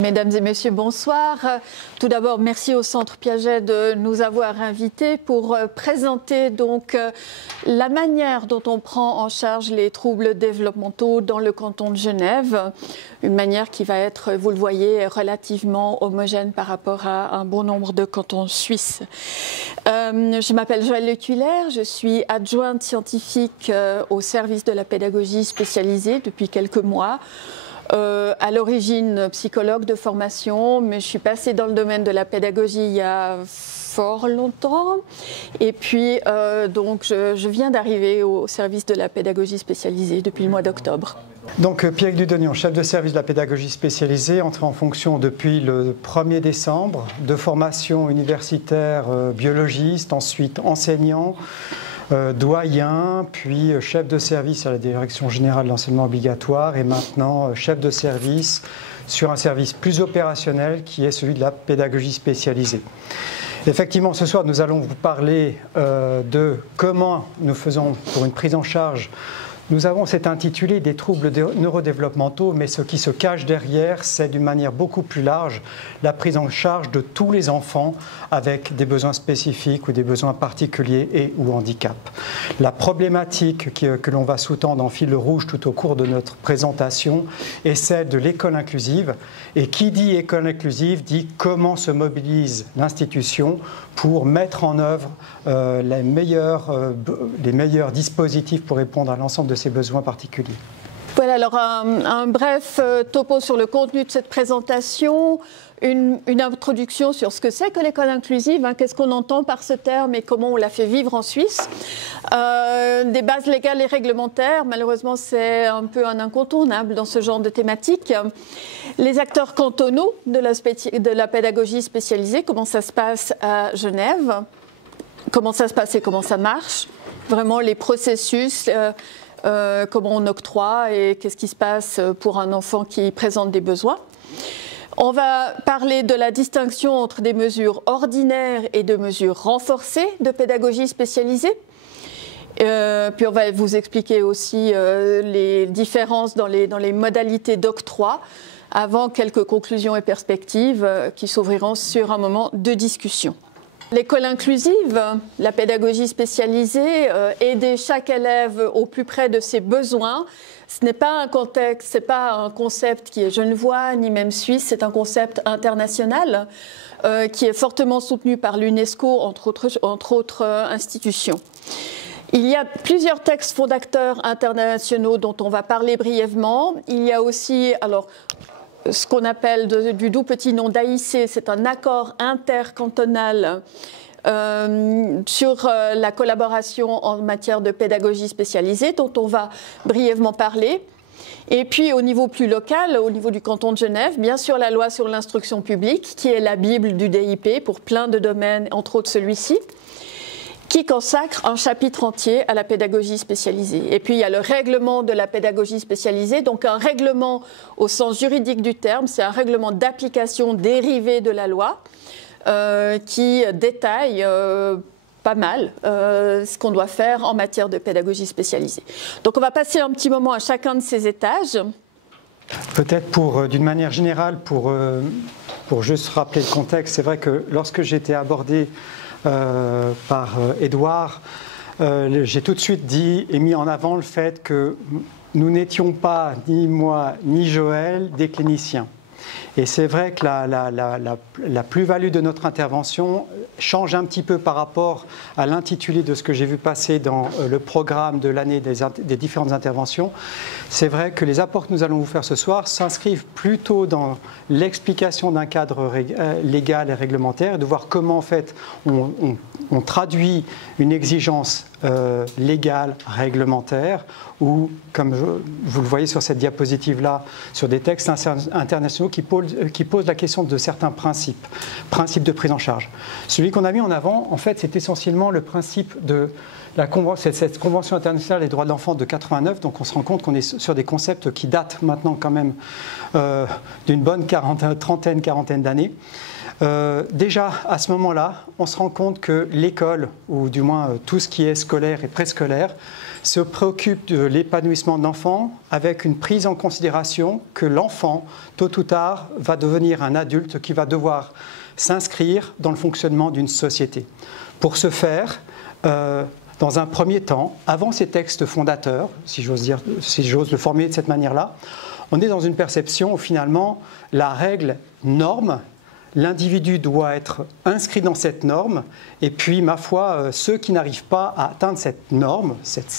Mesdames et messieurs, bonsoir. Tout d'abord, merci au Centre Piaget de nous avoir invités pour présenter donc la manière dont on prend en charge les troubles développementaux dans le canton de Genève. Une manière qui va être, vous le voyez, relativement homogène par rapport à un bon nombre de cantons suisses. Je m'appelle Joëlle Lecuilaire, je suis adjointe scientifique au service de la pédagogie spécialisée depuis quelques mois. À l'origine psychologue de formation, mais je suis passée dans le domaine de la pédagogie il y a fort longtemps. Et puis, donc, je viens d'arriver au service de la pédagogie spécialisée depuis le mois d'octobre. Donc, Pierre Dudonion, chef de service de la pédagogie spécialisée, entré en fonction depuis le 1er décembre, de formation universitaire biologiste, ensuite enseignant, doyen, puis chef de service à la Direction générale de l'enseignement obligatoire et maintenant chef de service sur un service plus opérationnel qui est celui de la pédagogie spécialisée. Effectivement, ce soir, nous allons vous parler de comment nous faisons pour une prise en charge. C'est intitulé des troubles neurodéveloppementaux, mais ce qui se cache derrière, c'est d'une manière beaucoup plus large la prise en charge de tous les enfants avec des besoins spécifiques ou des besoins particuliers et ou handicap. La problématique que l'on va sous-tendre en fil rouge tout au cours de notre présentation est celle de l'école inclusive. Et qui dit école inclusive dit comment se mobilise l'institution pour mettre en œuvre les meilleurs dispositifs pour répondre à l'ensemble de ces besoins particuliers. Voilà, alors un bref topo sur le contenu de cette présentation, une introduction sur ce que c'est que l'école inclusive, qu'est-ce qu'on entend par ce terme et comment on l'a fait vivre en Suisse. Des bases légales et réglementaires, malheureusement c'est un peu un incontournable dans ce genre de thématique. Les acteurs cantonaux de la pédagogie spécialisée, comment ça se passe à Genève, comment ça se passe et comment ça marche, vraiment les processus, comment on octroie et qu'est-ce qui se passe pour un enfant qui présente des besoins. On va parler de la distinction entre des mesures ordinaires et de mesures renforcées de pédagogie spécialisée. Puis on va vous expliquer aussi les différences dans les modalités d'octroi avant quelques conclusions et perspectives qui s'ouvriront sur un moment de discussion. L'école inclusive, la pédagogie spécialisée, aider chaque élève au plus près de ses besoins, ce n'est pas un contexte, c'est pas un concept qui est genevois ni même suisse, c'est un concept international qui est fortement soutenu par l'UNESCO, entre autres institutions. Il y a plusieurs textes fondateurs internationaux dont on va parler brièvement. Il y a aussi, alors, ce qu'on appelle du doux petit nom d'AIC, c'est un accord intercantonal sur la collaboration en matière de pédagogie spécialisée, dont on va brièvement parler. Et puis au niveau plus local, au niveau du canton de Genève, bien sûr la loi sur l'instruction publique, qui est la Bible du DIP pour plein de domaines, entre autres celui-ci, qui consacre un chapitre entier à la pédagogie spécialisée. Et puis il y a le règlement de la pédagogie spécialisée, donc un règlement au sens juridique du terme, c'est un règlement d'application dérivé de la loi qui détaille pas mal ce qu'on doit faire en matière de pédagogie spécialisée. Donc on va passer un petit moment à chacun de ces étages. Peut-être d'une manière générale, pour juste rappeler le contexte, c'est vrai que lorsque j'ai été abordé par Édouard, j'ai tout de suite dit et mis en avant le fait que nous n'étions pas, ni moi ni Joël, des cliniciens. Et c'est vrai que la plus-value de notre intervention change un petit peu par rapport à l'intitulé de ce que j'ai vu passer dans le programme de l'année des différentes interventions. C'est vrai que les apports que nous allons vous faire ce soir s'inscrivent plutôt dans l'explication d'un cadre légal et réglementaire, de voir comment en fait on traduit une exigence légale, réglementaire, ou comme vous le voyez sur cette diapositive-là, sur des textes internationaux qui posent la question de certains principes de prise en charge. Celui qu'on a mis en avant, en fait, c'est essentiellement le principe de cette Convention internationale des droits de l'enfant de 89, donc on se rend compte qu'on est sur des concepts qui datent maintenant quand même d'une bonne quarantaine d'années. Déjà, à ce moment-là, on se rend compte que l'école, ou du moins tout ce qui est scolaire et préscolaire, se préoccupe de l'épanouissement de l'enfant avec une prise en considération que l'enfant, tôt ou tard, va devenir un adulte qui va devoir s'inscrire dans le fonctionnement d'une société. Pour ce faire, dans un premier temps, avant ces textes fondateurs, si j'ose le formuler de cette manière-là, on est dans une perception où finalement la règle norme, l'individu doit être inscrit dans cette norme, et puis, ma foi, ceux qui n'arrivent pas à atteindre cette norme, cette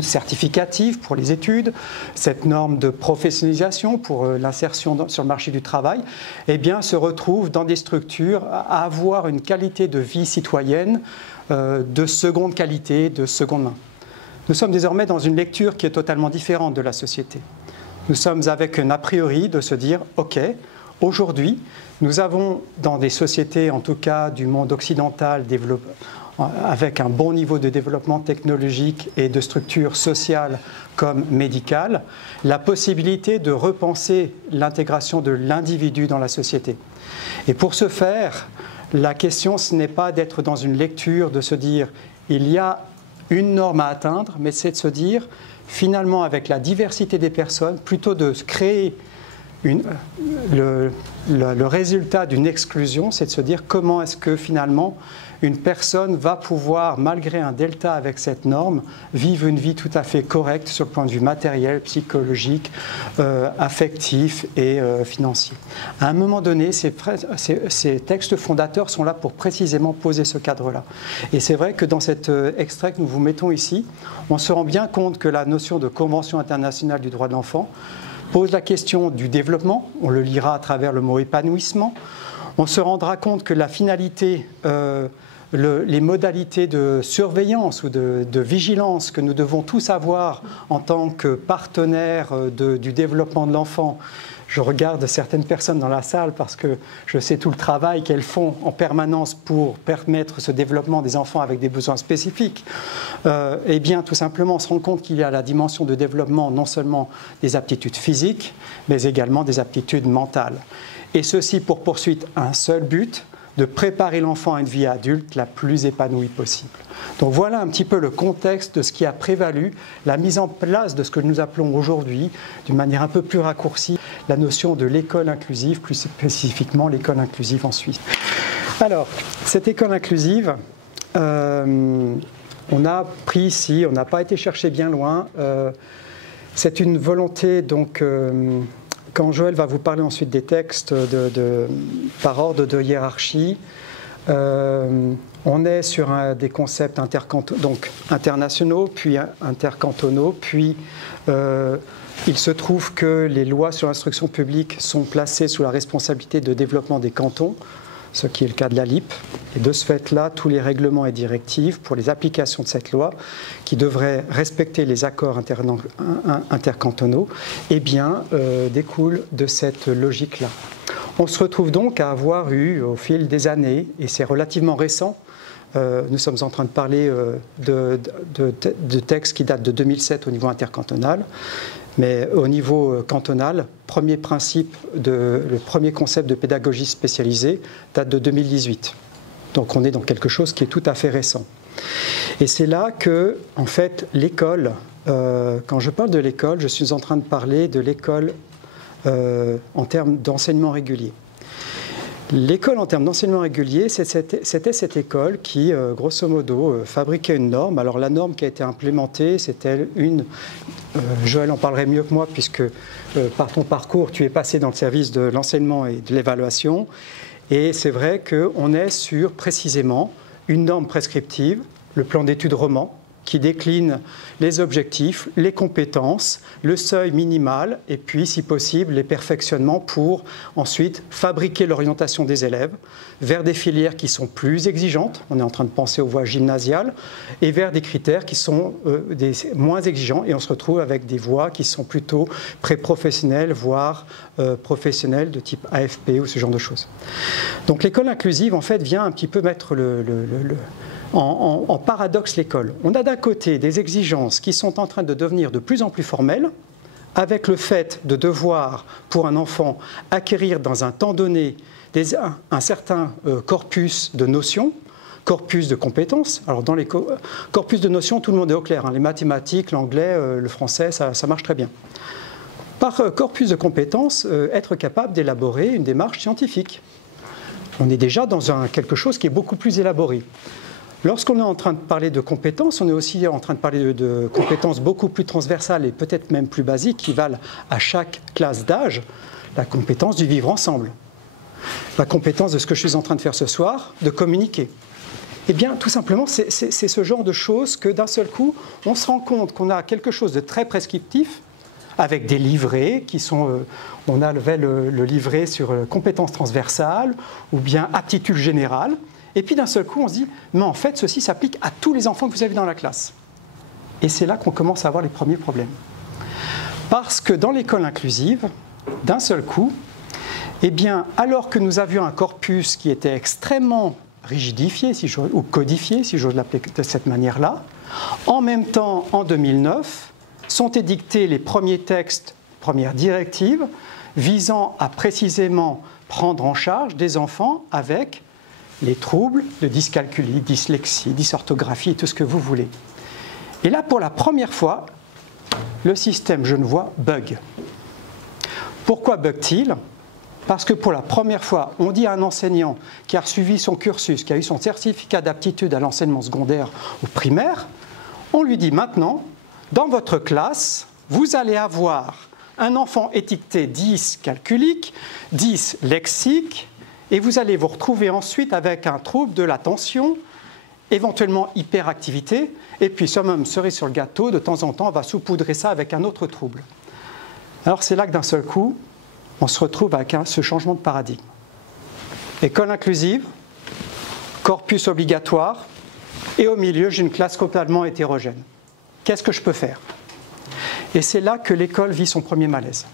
certificative pour les études, cette norme de professionnalisation pour l'insertion sur le marché du travail, eh bien, se retrouvent dans des structures à avoir une qualité de vie citoyenne de seconde qualité, de seconde main. Nous sommes désormais dans une lecture qui est totalement différente de la société. Nous sommes avec un a priori de se dire, OK, aujourd'hui, nous avons dans des sociétés, en tout cas du monde occidental, avec un bon niveau de développement technologique et de structures sociales comme médicales, la possibilité de repenser l'intégration de l'individu dans la société. Et pour ce faire, la question, ce n'est pas d'être dans une lecture, de se dire il y a une norme à atteindre, mais c'est de se dire finalement avec la diversité des personnes, plutôt de créer le résultat d'une exclusion, c'est de se dire comment est-ce que finalement une personne va pouvoir, malgré un delta avec cette norme, vivre une vie tout à fait correcte sur le point de vue matériel, psychologique, affectif et financier. À un moment donné, ces textes fondateurs sont là pour précisément poser ce cadre-là. Et c'est vrai que dans cet extrait que nous vous mettons ici, on se rend bien compte que la notion de Convention internationale du droit de l'enfant pose la question du développement, on le lira à travers le mot épanouissement, on se rendra compte que la finalité, les modalités de surveillance ou de vigilance que nous devons tous avoir en tant que partenaires du développement de l'enfant. Je regarde certaines personnes dans la salle parce que je sais tout le travail qu'elles font en permanence pour permettre ce développement des enfants avec des besoins spécifiques. Eh bien, tout simplement, on se rend compte qu'il y a la dimension de développement non seulement des aptitudes physiques, mais également des aptitudes mentales. Et ceci pour poursuivre un seul but, de préparer l'enfant à une vie adulte la plus épanouie possible. Donc voilà un petit peu le contexte de ce qui a prévalu, la mise en place de ce que nous appelons aujourd'hui, d'une manière un peu plus raccourcie, la notion de l'école inclusive, plus spécifiquement l'école inclusive en Suisse. Alors, cette école inclusive, on a pris ici, on n'a pas été chercher bien loin, c'est une volonté donc... Quand Joël va vous parler ensuite des textes par ordre de hiérarchie, on est sur des concepts internationaux, puis intercantonaux, puis il se trouve que les lois sur l'instruction publique sont placées sous la responsabilité de développement des cantons, ce qui est le cas de la LIP. Et de ce fait-là, tous les règlements et directives pour les applications de cette loi, qui devraient respecter les accords intercantonaux, eh bien, découlent de cette logique-là. On se retrouve donc à avoir eu, au fil des années, et c'est relativement récent, nous sommes en train de parler de textes qui datent de 2007 au niveau intercantonal, mais au niveau cantonal, le premier concept de pédagogie spécialisée date de 2018. Donc on est dans quelque chose qui est tout à fait récent. Et c'est là que, en fait, l'école, quand je parle de l'école, je suis en train de parler de l'école en termes d'enseignement régulier. L'école en termes d'enseignement régulier, c'était cette école qui, grosso modo, fabriquait une norme. Alors la norme qui a été implémentée, c'était Joël en parlerait mieux que moi, puisque par ton parcours, tu es passé dans le service de l'enseignement et de l'évaluation. Et c'est vrai qu'on est sur, précisément, une norme prescriptive, le plan d'études roman, qui décline les objectifs, les compétences, le seuil minimal et puis, si possible, les perfectionnements pour ensuite fabriquer l'orientation des élèves vers des filières qui sont plus exigeantes, on est en train de penser aux voies gymnasiales, et vers des critères qui sont moins exigeants et on se retrouve avec des voies qui sont plutôt pré-professionnelles, voire professionnelles de type AFP ou ce genre de choses. Donc l'école inclusive, en fait, vient un petit peu mettre en paradoxe l'école. On a d'un côté des exigences qui sont en train de devenir de plus en plus formelles, avec le fait de devoir, pour un enfant, acquérir dans un temps donné un certain corpus de notions, corpus de compétences. Alors dans les corpus de notions, tout le monde est au clair, hein. Les mathématiques, l'anglais, le français, ça marche très bien. Par corpus de compétences, être capable d'élaborer une démarche scientifique. On est déjà dans quelque chose qui est beaucoup plus élaboré. Lorsqu'on est en train de parler de compétences, on est aussi en train de parler de compétences beaucoup plus transversales et peut-être même plus basiques qui valent à chaque classe d'âge. La compétence du vivre ensemble. La compétence de ce que je suis en train de faire ce soir, de communiquer. Eh bien, tout simplement, c'est ce genre de choses que d'un seul coup, on se rend compte qu'on a quelque chose de très prescriptif, avec des livrets qui sont, on a le livret sur compétences transversales ou bien aptitude générale. Et puis d'un seul coup, on se dit, mais en fait, ceci s'applique à tous les enfants que vous avez dans la classe. Et c'est là qu'on commence à avoir les premiers problèmes. Parce que dans l'école inclusive, d'un seul coup, eh bien, alors que nous avions un corpus qui était extrêmement rigidifié, ou codifié, si j'ose l'appeler de cette manière-là, en même temps, en 2009, sont édictés les premiers textes, premières directives, visant à précisément prendre en charge des enfants avec les troubles de dyscalculie, dyslexie, dysorthographie, tout ce que vous voulez. Et là, pour la première fois, le système Genevois bug. Pourquoi bug-t-il ? Parce que pour la première fois, on dit à un enseignant qui a suivi son cursus, qui a eu son certificat d'aptitude à l'enseignement secondaire ou primaire, on lui dit maintenant, dans votre classe, vous allez avoir un enfant étiqueté 10 calculique, 10 lexique, et vous allez vous retrouver ensuite avec un trouble de l'attention, éventuellement hyperactivité, et puis même cerise sur le gâteau, de temps en temps, on va saupoudrer ça avec un autre trouble. Alors c'est là que d'un seul coup, on se retrouve avec ce changement de paradigme. École inclusive, corpus obligatoire, et au milieu, j'ai une classe complètement hétérogène. Qu'est-ce que je peux faire? Et c'est là que l'école vit son premier malaise.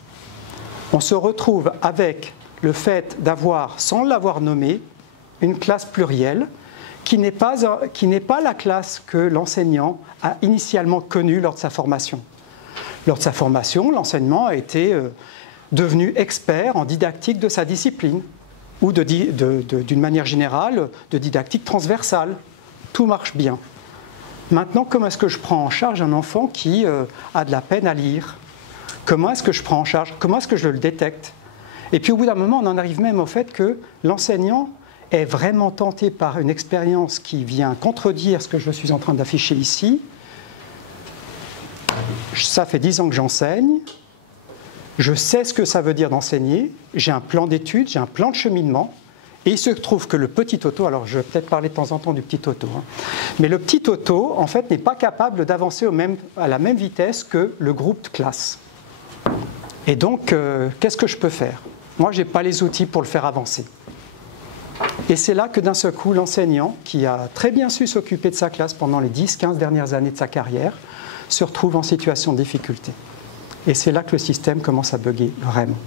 On se retrouve avec le fait d'avoir, sans l'avoir nommé, une classe plurielle qui n'est pas la classe que l'enseignant a initialement connue lors de sa formation. Lors de sa formation, l'enseignement a été devenu expert en didactique de sa discipline ou d'une manière générale de didactique transversale. Tout marche bien. Maintenant, comment est-ce que je prends en charge un enfant qui a de la peine à lire? Comment est-ce que je prends en charge? Comment est-ce que je le détecte? Et puis au bout d'un moment, on en arrive même au fait que l'enseignant est vraiment tenté par une expérience qui vient contredire ce que je suis en train d'afficher ici. Ça fait 10 ans que j'enseigne. Je sais ce que ça veut dire d'enseigner. J'ai un plan d'études, j'ai un plan de cheminement. Et il se trouve que le petit Toto, alors je vais peut-être parler de temps en temps du petit Toto, hein, mais le petit Toto, en fait, n'est pas capable d'avancer à la même vitesse que le groupe de classe. Et donc, qu'est-ce que je peux faire? Moi, je n'ai pas les outils pour le faire avancer. Et c'est là que d'un seul coup, l'enseignant, qui a très bien su s'occuper de sa classe pendant les 10-15 dernières années de sa carrière, se retrouve en situation de difficulté. Et c'est là que le système commence à bugger vraiment.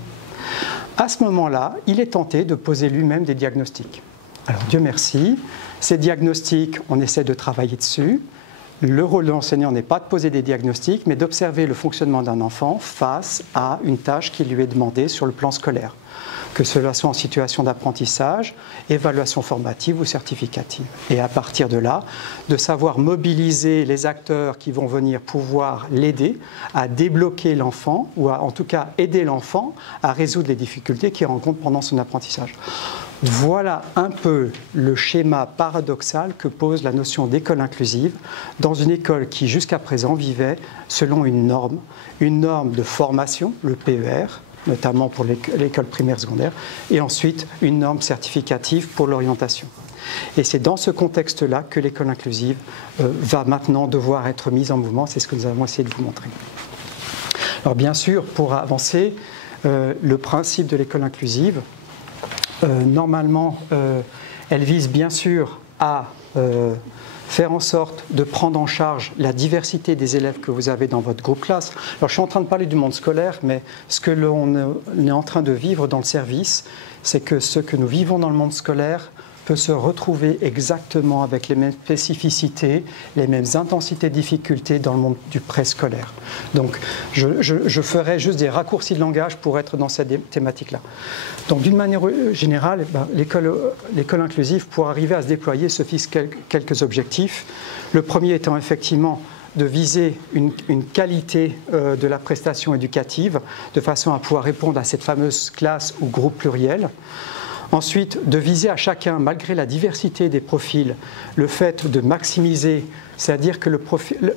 À ce moment-là, il est tenté de poser lui-même des diagnostics. Alors Dieu merci, ces diagnostics, on essaie de travailler dessus. Le rôle de l'enseignant n'est pas de poser des diagnostics, mais d'observer le fonctionnement d'un enfant face à une tâche qui lui est demandée sur le plan scolaire. Que cela soit en situation d'apprentissage, évaluation formative ou certificative. Et à partir de là, de savoir mobiliser les acteurs qui vont venir pouvoir l'aider à débloquer l'enfant, ou en tout cas aider l'enfant à résoudre les difficultés qu'il rencontre pendant son apprentissage. Voilà un peu le schéma paradoxal que pose la notion d'école inclusive dans une école qui jusqu'à présent vivait selon une norme de formation, le PER, notamment pour l'école primaire secondaire, et ensuite une norme certificative pour l'orientation. Et c'est dans ce contexte-là que l'école inclusive va maintenant devoir être mise en mouvement, c'est ce que nous avons essayé de vous montrer. Alors bien sûr, pour avancer, le principe de l'école inclusive, normalement, elle vise bien sûr à faire en sorte de prendre en charge la diversité des élèves que vous avez dans votre groupe classe. Alors je suis en train de parler du monde scolaire, mais ce que l'on est en train de vivre dans le service, c'est que ce que nous vivons dans le monde scolaire peut se retrouver exactement avec les mêmes spécificités, les mêmes intensités de difficultés dans le monde du préscolaire. Donc je ferai juste des raccourcis de langage pour être dans cette thématique-là. Donc d'une manière générale, l'école inclusive, pour arriver à se déployer, se fixe quelques objectifs. Le premier étant effectivement de viser une qualité de la prestation éducative, de façon à pouvoir répondre à cette fameuse classe ou groupe pluriel. Ensuite, de viser à chacun, malgré la diversité des profils, le fait de maximiser, c'est-à-dire que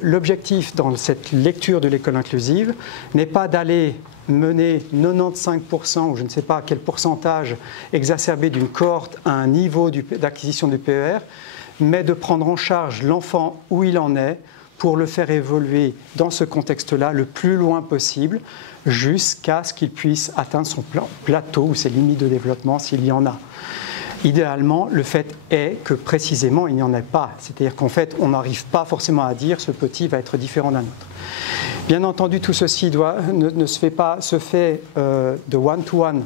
l'objectif dans cette lecture de l'école inclusive n'est pas d'aller mener 95% ou je ne sais pas quel pourcentage exacerbé d'une cohorte à un niveau d'acquisition du PER, mais de prendre en charge l'enfant où il en est, pour le faire évoluer dans ce contexte-là le plus loin possible jusqu'à ce qu'il puisse atteindre son plateau ou ses limites de développement s'il y en a. Idéalement, le fait est que précisément il n'y en a pas. C'est-à-dire qu'en fait, on n'arrive pas forcément à dire ce petit va être différent d'un autre. Bien entendu, tout ceci ne se fait de one-to-one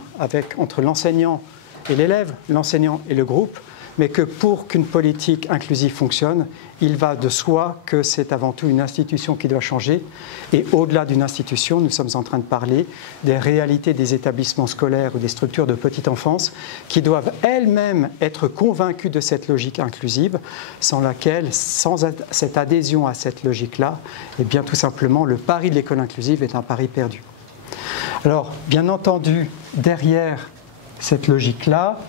entre l'enseignant et l'élève, l'enseignant et le groupe, mais que pour qu'une politique inclusive fonctionne, il va de soi que c'est avant tout une institution qui doit changer. Et au-delà d'une institution, nous sommes en train de parler des réalités des établissements scolaires ou des structures de petite enfance qui doivent elles-mêmes être convaincues de cette logique inclusive, sans laquelle, sans cette adhésion à cette logique-là, eh bien tout simplement, le pari de l'école inclusive est un pari perdu. Alors, bien entendu, derrière cette logique-là,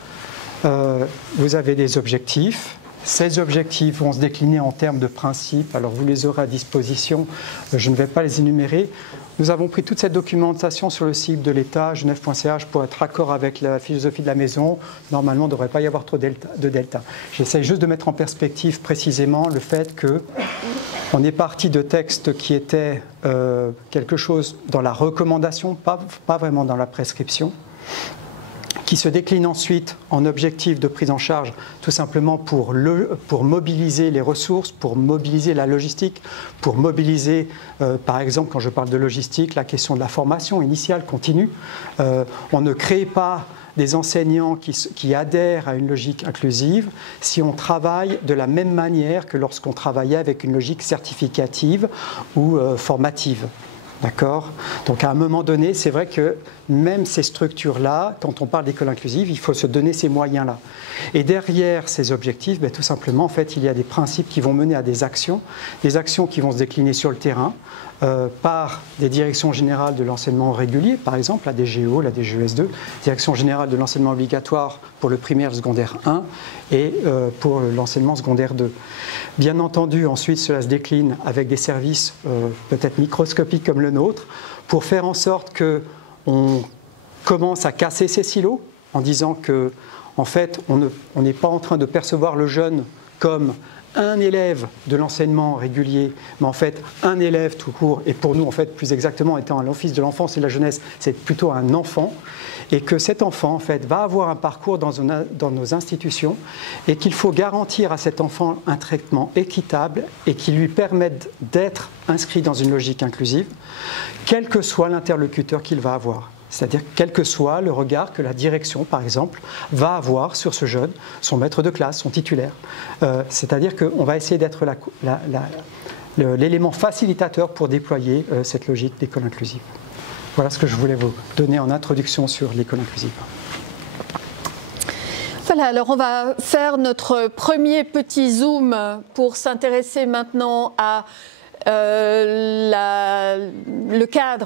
vous avez des objectifs. Ces objectifs vont se décliner en termes de principes. Alors vous les aurez à disposition, je ne vais pas les énumérer. Nous avons pris toute cette documentation sur le site de l'État, genève.ch, pour être raccord avec la philosophie de la maison. Normalement, il ne devrait pas y avoir trop de delta. J'essaie juste de mettre en perspective précisément le fait qu'on est parti de textes qui étaient quelque chose dans la recommandation, pas vraiment dans la prescription, qui se décline ensuite en objectifs de prise en charge, tout simplement pour mobiliser les ressources, pour mobiliser la logistique, pour mobiliser, par exemple, quand je parle de logistique, la question de la formation initiale, continue. On ne crée pas des enseignants qui adhèrent à une logique inclusive si on travaille de la même manière que lorsqu'on travaillait avec une logique certificative ou formative. D'accord ? Donc à un moment donné, c'est vrai que même ces structures-là, quand on parle d'école inclusive, il faut se donner ces moyens-là. Et derrière ces objectifs, tout simplement, en fait, il y a des principes qui vont mener à des actions qui vont se décliner sur le terrain par des directions générales de l'enseignement régulier, par exemple la DGO, la DGES2, direction générale de l'enseignement obligatoire pour le primaire, le secondaire 1 et pour l'enseignement secondaire 2. Bien entendu, ensuite, cela se décline avec des services peut-être microscopiques comme le nôtre pour faire en sorte qu'on commence à casser ces silos en disant que, en fait, on n'est pas en train de percevoir le jeune comme un élève de l'enseignement régulier, mais en fait un élève tout court, et pour nous en fait plus exactement étant à l'office de l'enfance et de la jeunesse, c'est plutôt un enfant, et que cet enfant en fait va avoir un parcours dans nos institutions, et qu'il faut garantir à cet enfant un traitement équitable et qui lui permette d'être inscrit dans une logique inclusive, quel que soit l'interlocuteur qu'il va avoir. C'est-à-dire quel que soit le regard que la direction, par exemple, va avoir sur ce jeune, son maître de classe, son titulaire. C'est-à-dire qu'on va essayer d'être l'élément facilitateur pour déployer cette logique d'école inclusive. Voilà ce que je voulais vous donner en introduction sur l'école inclusive. Voilà, alors on va faire notre premier petit zoom pour s'intéresser maintenant à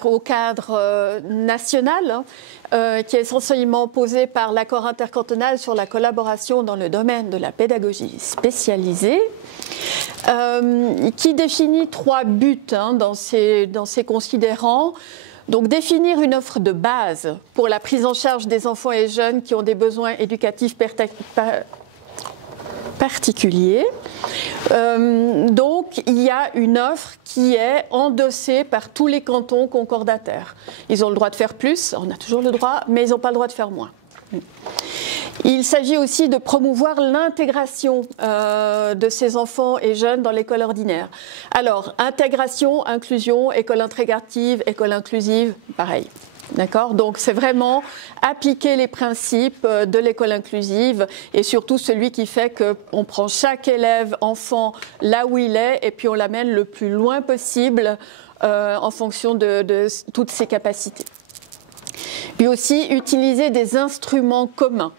au cadre national, qui est essentiellement posé par l'accord intercantonal sur la collaboration dans le domaine de la pédagogie spécialisée, qui définit 3 buts dans ces considérants. Donc définir une offre de base pour la prise en charge des enfants et jeunes qui ont des besoins éducatifs particulier. Donc, il y a une offre qui est endossée par tous les cantons concordataires. Ils ont le droit de faire plus, on a toujours le droit, mais ils n'ont pas le droit de faire moins. Il s'agit aussi de promouvoir l'intégration de ces enfants et jeunes dans l'école ordinaire. Alors, intégration, inclusion, école intégrative, école inclusive, pareil. D'accord ? Donc c'est vraiment appliquer les principes de l'école inclusive et surtout celui qui fait qu'on prend chaque élève, enfant, là où il est et puis on l'amène le plus loin possible en fonction de toutes ses capacités. Puis aussi utiliser des instruments communs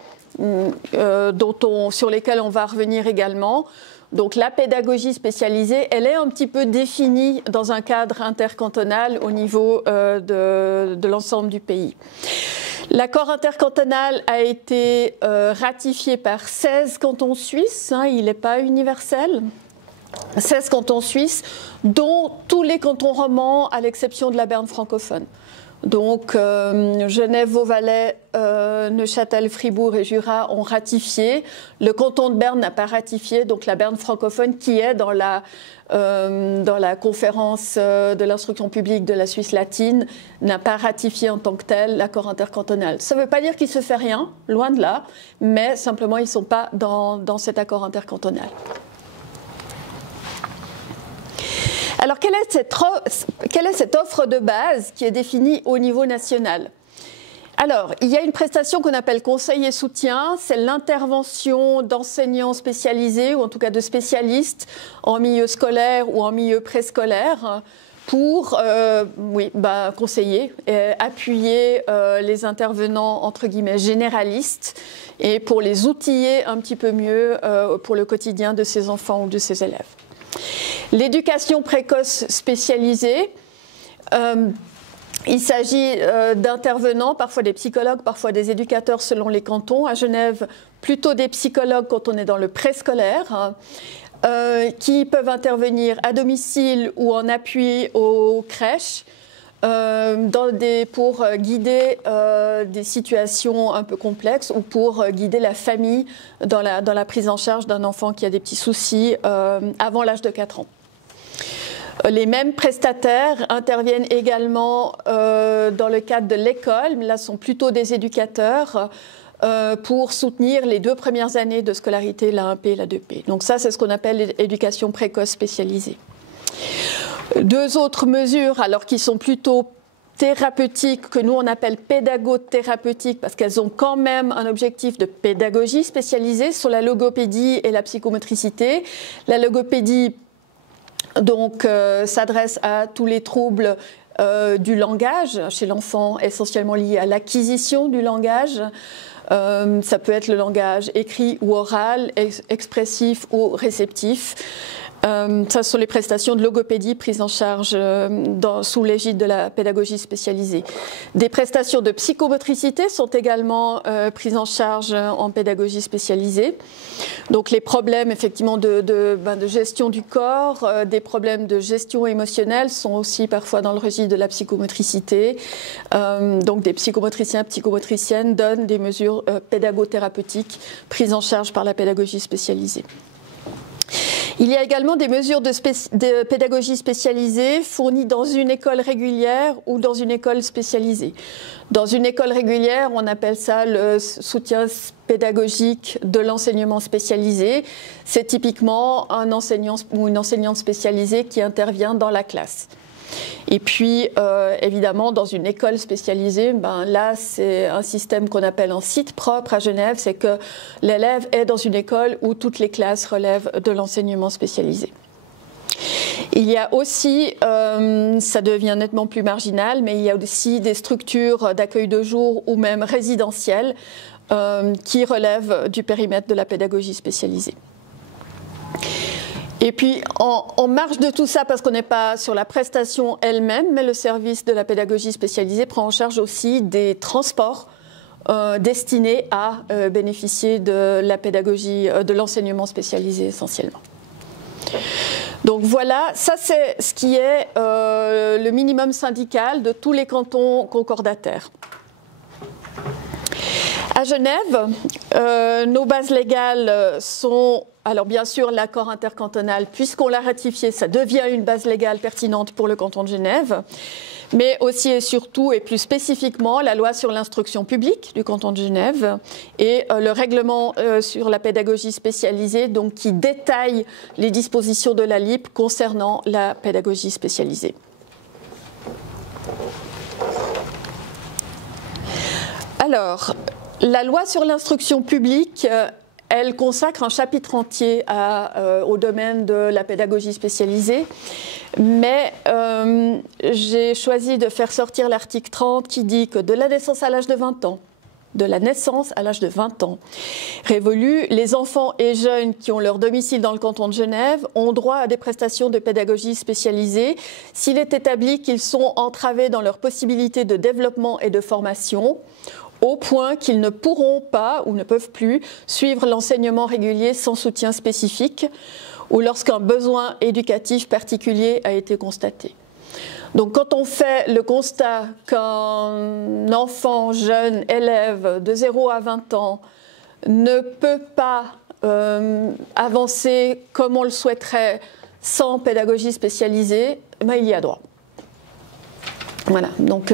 sur lesquels on va revenir également. Donc la pédagogie spécialisée, elle est un petit peu définie dans un cadre intercantonal au niveau de l'ensemble du pays. L'accord intercantonal a été ratifié par 16 cantons suisses, il n'est pas universel. 16 cantons suisses, dont tous les cantons romans à l'exception de la Berne francophone. Donc Genève, Vaud-Valais, Neuchâtel, Fribourg et Jura ont ratifié. Le canton de Berne n'a pas ratifié, donc la Berne francophone qui est dans la conférence de l'instruction publique de la Suisse latine n'a pas ratifié en tant que tel l'accord intercantonal. Ça ne veut pas dire qu'il ne se fait rien, loin de là, mais simplement ils ne sont pas dans cet accord intercantonal. Alors, quelle est cette offre de base qui est définie au niveau national ? Alors, il y a une prestation qu'on appelle conseil et soutien, c'est l'intervention d'enseignants spécialisés, ou en tout cas de spécialistes en milieu scolaire ou en milieu préscolaire, pour conseiller, appuyer les intervenants entre guillemets généralistes et pour les outiller un petit peu mieux pour le quotidien de ces enfants ou de ces élèves. L'éducation précoce spécialisée, il s'agit d'intervenants, parfois des psychologues, parfois des éducateurs selon les cantons. À Genève, plutôt des psychologues quand on est dans le préscolaire, qui peuvent intervenir à domicile ou en appui aux crèches, pour guider des situations un peu complexes ou pour guider la famille dans la prise en charge d'un enfant qui a des petits soucis avant l'âge de 4 ans. Les mêmes prestataires interviennent également dans le cadre de l'école, mais là sont plutôt des éducateurs pour soutenir les 2 premières années de scolarité, la 1P et la 2P. Donc ça, c'est ce qu'on appelle l'éducation précoce spécialisée. 2 autres mesures, alors qui sont plutôt thérapeutiques, que nous on appelle pédago-thérapeutiques, parce qu'elles ont quand même un objectif de pédagogie spécialisée sur la logopédie et la psychomotricité. La logopédie donc s'adresse à tous les troubles du langage chez l'enfant, essentiellement liés à l'acquisition du langage. Ça peut être le langage écrit ou oral, expressif ou réceptif. Ça sont les prestations de logopédie prises en charge sous l'égide de la pédagogie spécialisée. Des prestations de psychomotricité sont également prises en charge en pédagogie spécialisée. Donc les problèmes effectivement de gestion du corps, des problèmes de gestion émotionnelle sont aussi parfois dans le registre de la psychomotricité. Donc des psychomotriciens, psychomotriciennes donnent des mesures pédagothérapeutiques prises en charge par la pédagogie spécialisée. Il y a également des mesures de pédagogie spécialisée fournies dans une école régulière ou dans une école spécialisée. Dans une école régulière, on appelle ça le soutien pédagogique de l'enseignement spécialisé. C'est typiquement un enseignant ou une enseignante spécialisée qui intervient dans la classe. Et puis, évidemment, dans une école spécialisée, là, c'est un système qu'on appelle un site propre à Genève, c'est que l'élève est dans une école où toutes les classes relèvent de l'enseignement spécialisé. Il y a aussi, ça devient nettement plus marginal, mais il y a aussi des structures d'accueil de jour ou même résidentielles qui relèvent du périmètre de la pédagogie spécialisée. Et puis, en marge de tout ça, parce qu'on n'est pas sur la prestation elle-même, mais le service de la pédagogie spécialisée prend en charge aussi des transports destinés à bénéficier de la pédagogie, de l'enseignement spécialisé essentiellement. Donc voilà, ça c'est ce qui est le minimum syndical de tous les cantons concordataires. À Genève, nos bases légales sont, alors bien sûr l'accord intercantonal, puisqu'on l'a ratifié, ça devient une base légale pertinente pour le canton de Genève, mais aussi et surtout et plus spécifiquement la loi sur l'instruction publique du canton de Genève et le règlement sur la pédagogie spécialisée, donc qui détaille les dispositions de la LIP concernant la pédagogie spécialisée. Alors, la loi sur l'instruction publique, elle consacre un chapitre entier au domaine de la pédagogie spécialisée, mais j'ai choisi de faire sortir l'article 30 qui dit que de la naissance à l'âge de 20 ans, révolu, les enfants et jeunes qui ont leur domicile dans le canton de Genève ont droit à des prestations de pédagogie spécialisée s'il est établi qu'ils sont entravés dans leur possibilité de développement et de formation, au point qu'ils ne pourront pas ou ne peuvent plus suivre l'enseignement régulier sans soutien spécifique ou lorsqu'un besoin éducatif particulier a été constaté. Donc quand on fait le constat qu'un enfant, jeune, élève de 0 à 20 ans ne peut pas avancer comme on le souhaiterait sans pédagogie spécialisée, ben, il y a droit. Voilà, donc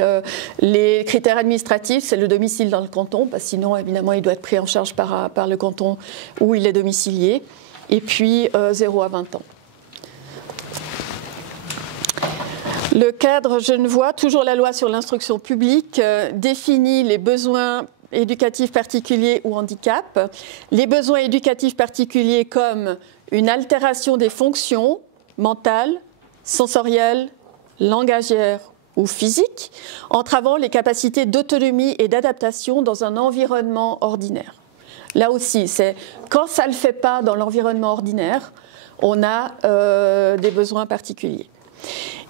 les critères administratifs, c'est le domicile dans le canton, parce que sinon, évidemment, il doit être pris en charge par le canton où il est domicilié, et puis 0 à 20 ans. Le cadre genevois, toujours la loi sur l'instruction publique, définit les besoins éducatifs particuliers ou handicap. Les besoins éducatifs particuliers comme une altération des fonctions mentales, sensorielles, langagières ou physiques, entravant les capacités d'autonomie et d'adaptation dans un environnement ordinaire. Là aussi, c'est quand ça ne le fait pas dans l'environnement ordinaire, on a des besoins particuliers.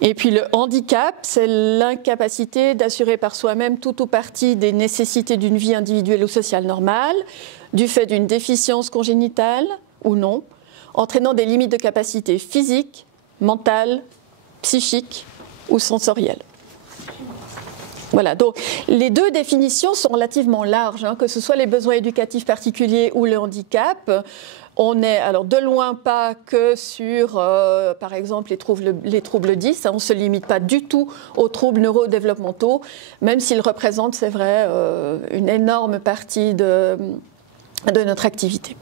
Et puis le handicap, c'est l'incapacité d'assurer par soi-même tout ou partie des nécessités d'une vie individuelle ou sociale normale, du fait d'une déficience congénitale ou non, entraînant des limites de capacité physique, mentale, psychique ou sensorielle. Voilà, donc les deux définitions sont relativement larges, hein, que ce soit les besoins éducatifs particuliers ou le handicap. On n'est alors de loin pas que sur, par exemple, les troubles 10. Hein, on ne se limite pas du tout aux troubles neurodéveloppementaux, même s'ils représentent, c'est vrai, une énorme partie de notre activité.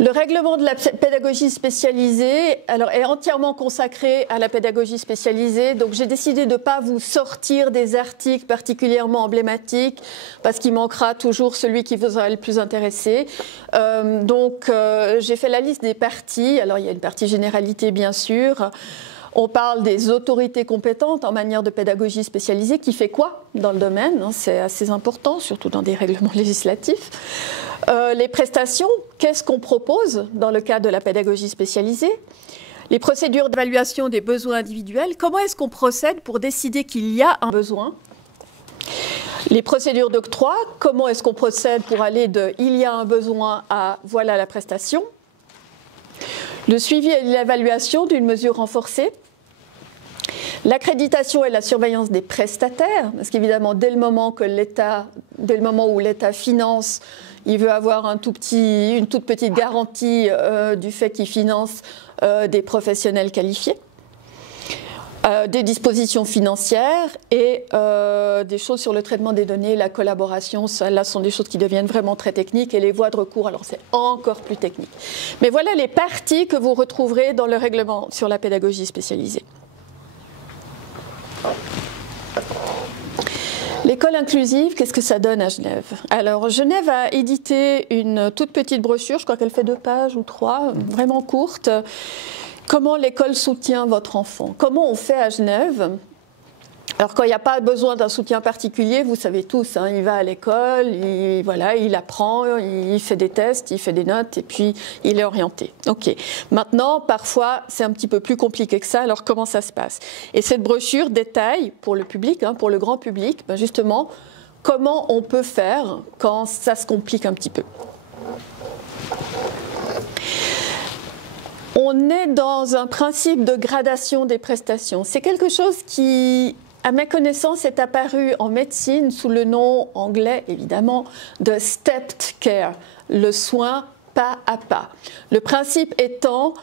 Le règlement de la pédagogie spécialisée est entièrement consacré à la pédagogie spécialisée. Donc j'ai décidé de ne pas vous sortir des articles particulièrement emblématiques parce qu'il manquera toujours celui qui vous aura le plus intéressé. J'ai fait la liste des parties. Alors il y a une partie généralité bien sûr. On parle des autorités compétentes en matière de pédagogie spécialisée. Qui fait quoi dans le domaine? C'est assez important, surtout dans des règlements législatifs. Les prestations, qu'est-ce qu'on propose dans le cadre de la pédagogie spécialisée? Les procédures d'évaluation des besoins individuels. Comment est-ce qu'on procède pour décider qu'il y a un besoin? Les procédures d'octroi. Comment est-ce qu'on procède pour aller de « il y a un besoin » à « voilà la prestation ». Le suivi et l'évaluation d'une mesure renforcée, l'accréditation et la surveillance des prestataires, parce qu'évidemment, dès le moment où l'État finance, il veut avoir une toute petite garantie du fait qu'il finance des professionnels qualifiés, des dispositions financières et des choses sur le traitement des données, la collaboration. Là, ce sont des choses qui deviennent vraiment très techniques et les voies de recours, alors c'est encore plus technique. Mais voilà les parties que vous retrouverez dans le règlement sur la pédagogie spécialisée. L'école inclusive, qu'est-ce que ça donne à Genève? Alors, Genève a édité une toute petite brochure, je crois qu'elle fait 2 pages ou 3, vraiment courte. Comment l'école soutient votre enfant? Comment on fait à Genève? Alors quand il n'y a pas besoin d'un soutien particulier, vous savez tous, hein, il va à l'école, il apprend, il fait des tests, il fait des notes et puis il est orienté. Ok. Maintenant, parfois, c'est un petit peu plus compliqué que ça, alors comment ça se passe? Et cette brochure détaille pour le public, hein, pour le grand public, ben justement, comment on peut faire quand ça se complique un petit peu. On est dans un principe de gradation des prestations. C'est quelque chose qui, à ma connaissance, est apparu en médecine sous le nom anglais, évidemment, de stepped care, le soin pas à pas. Le principe étant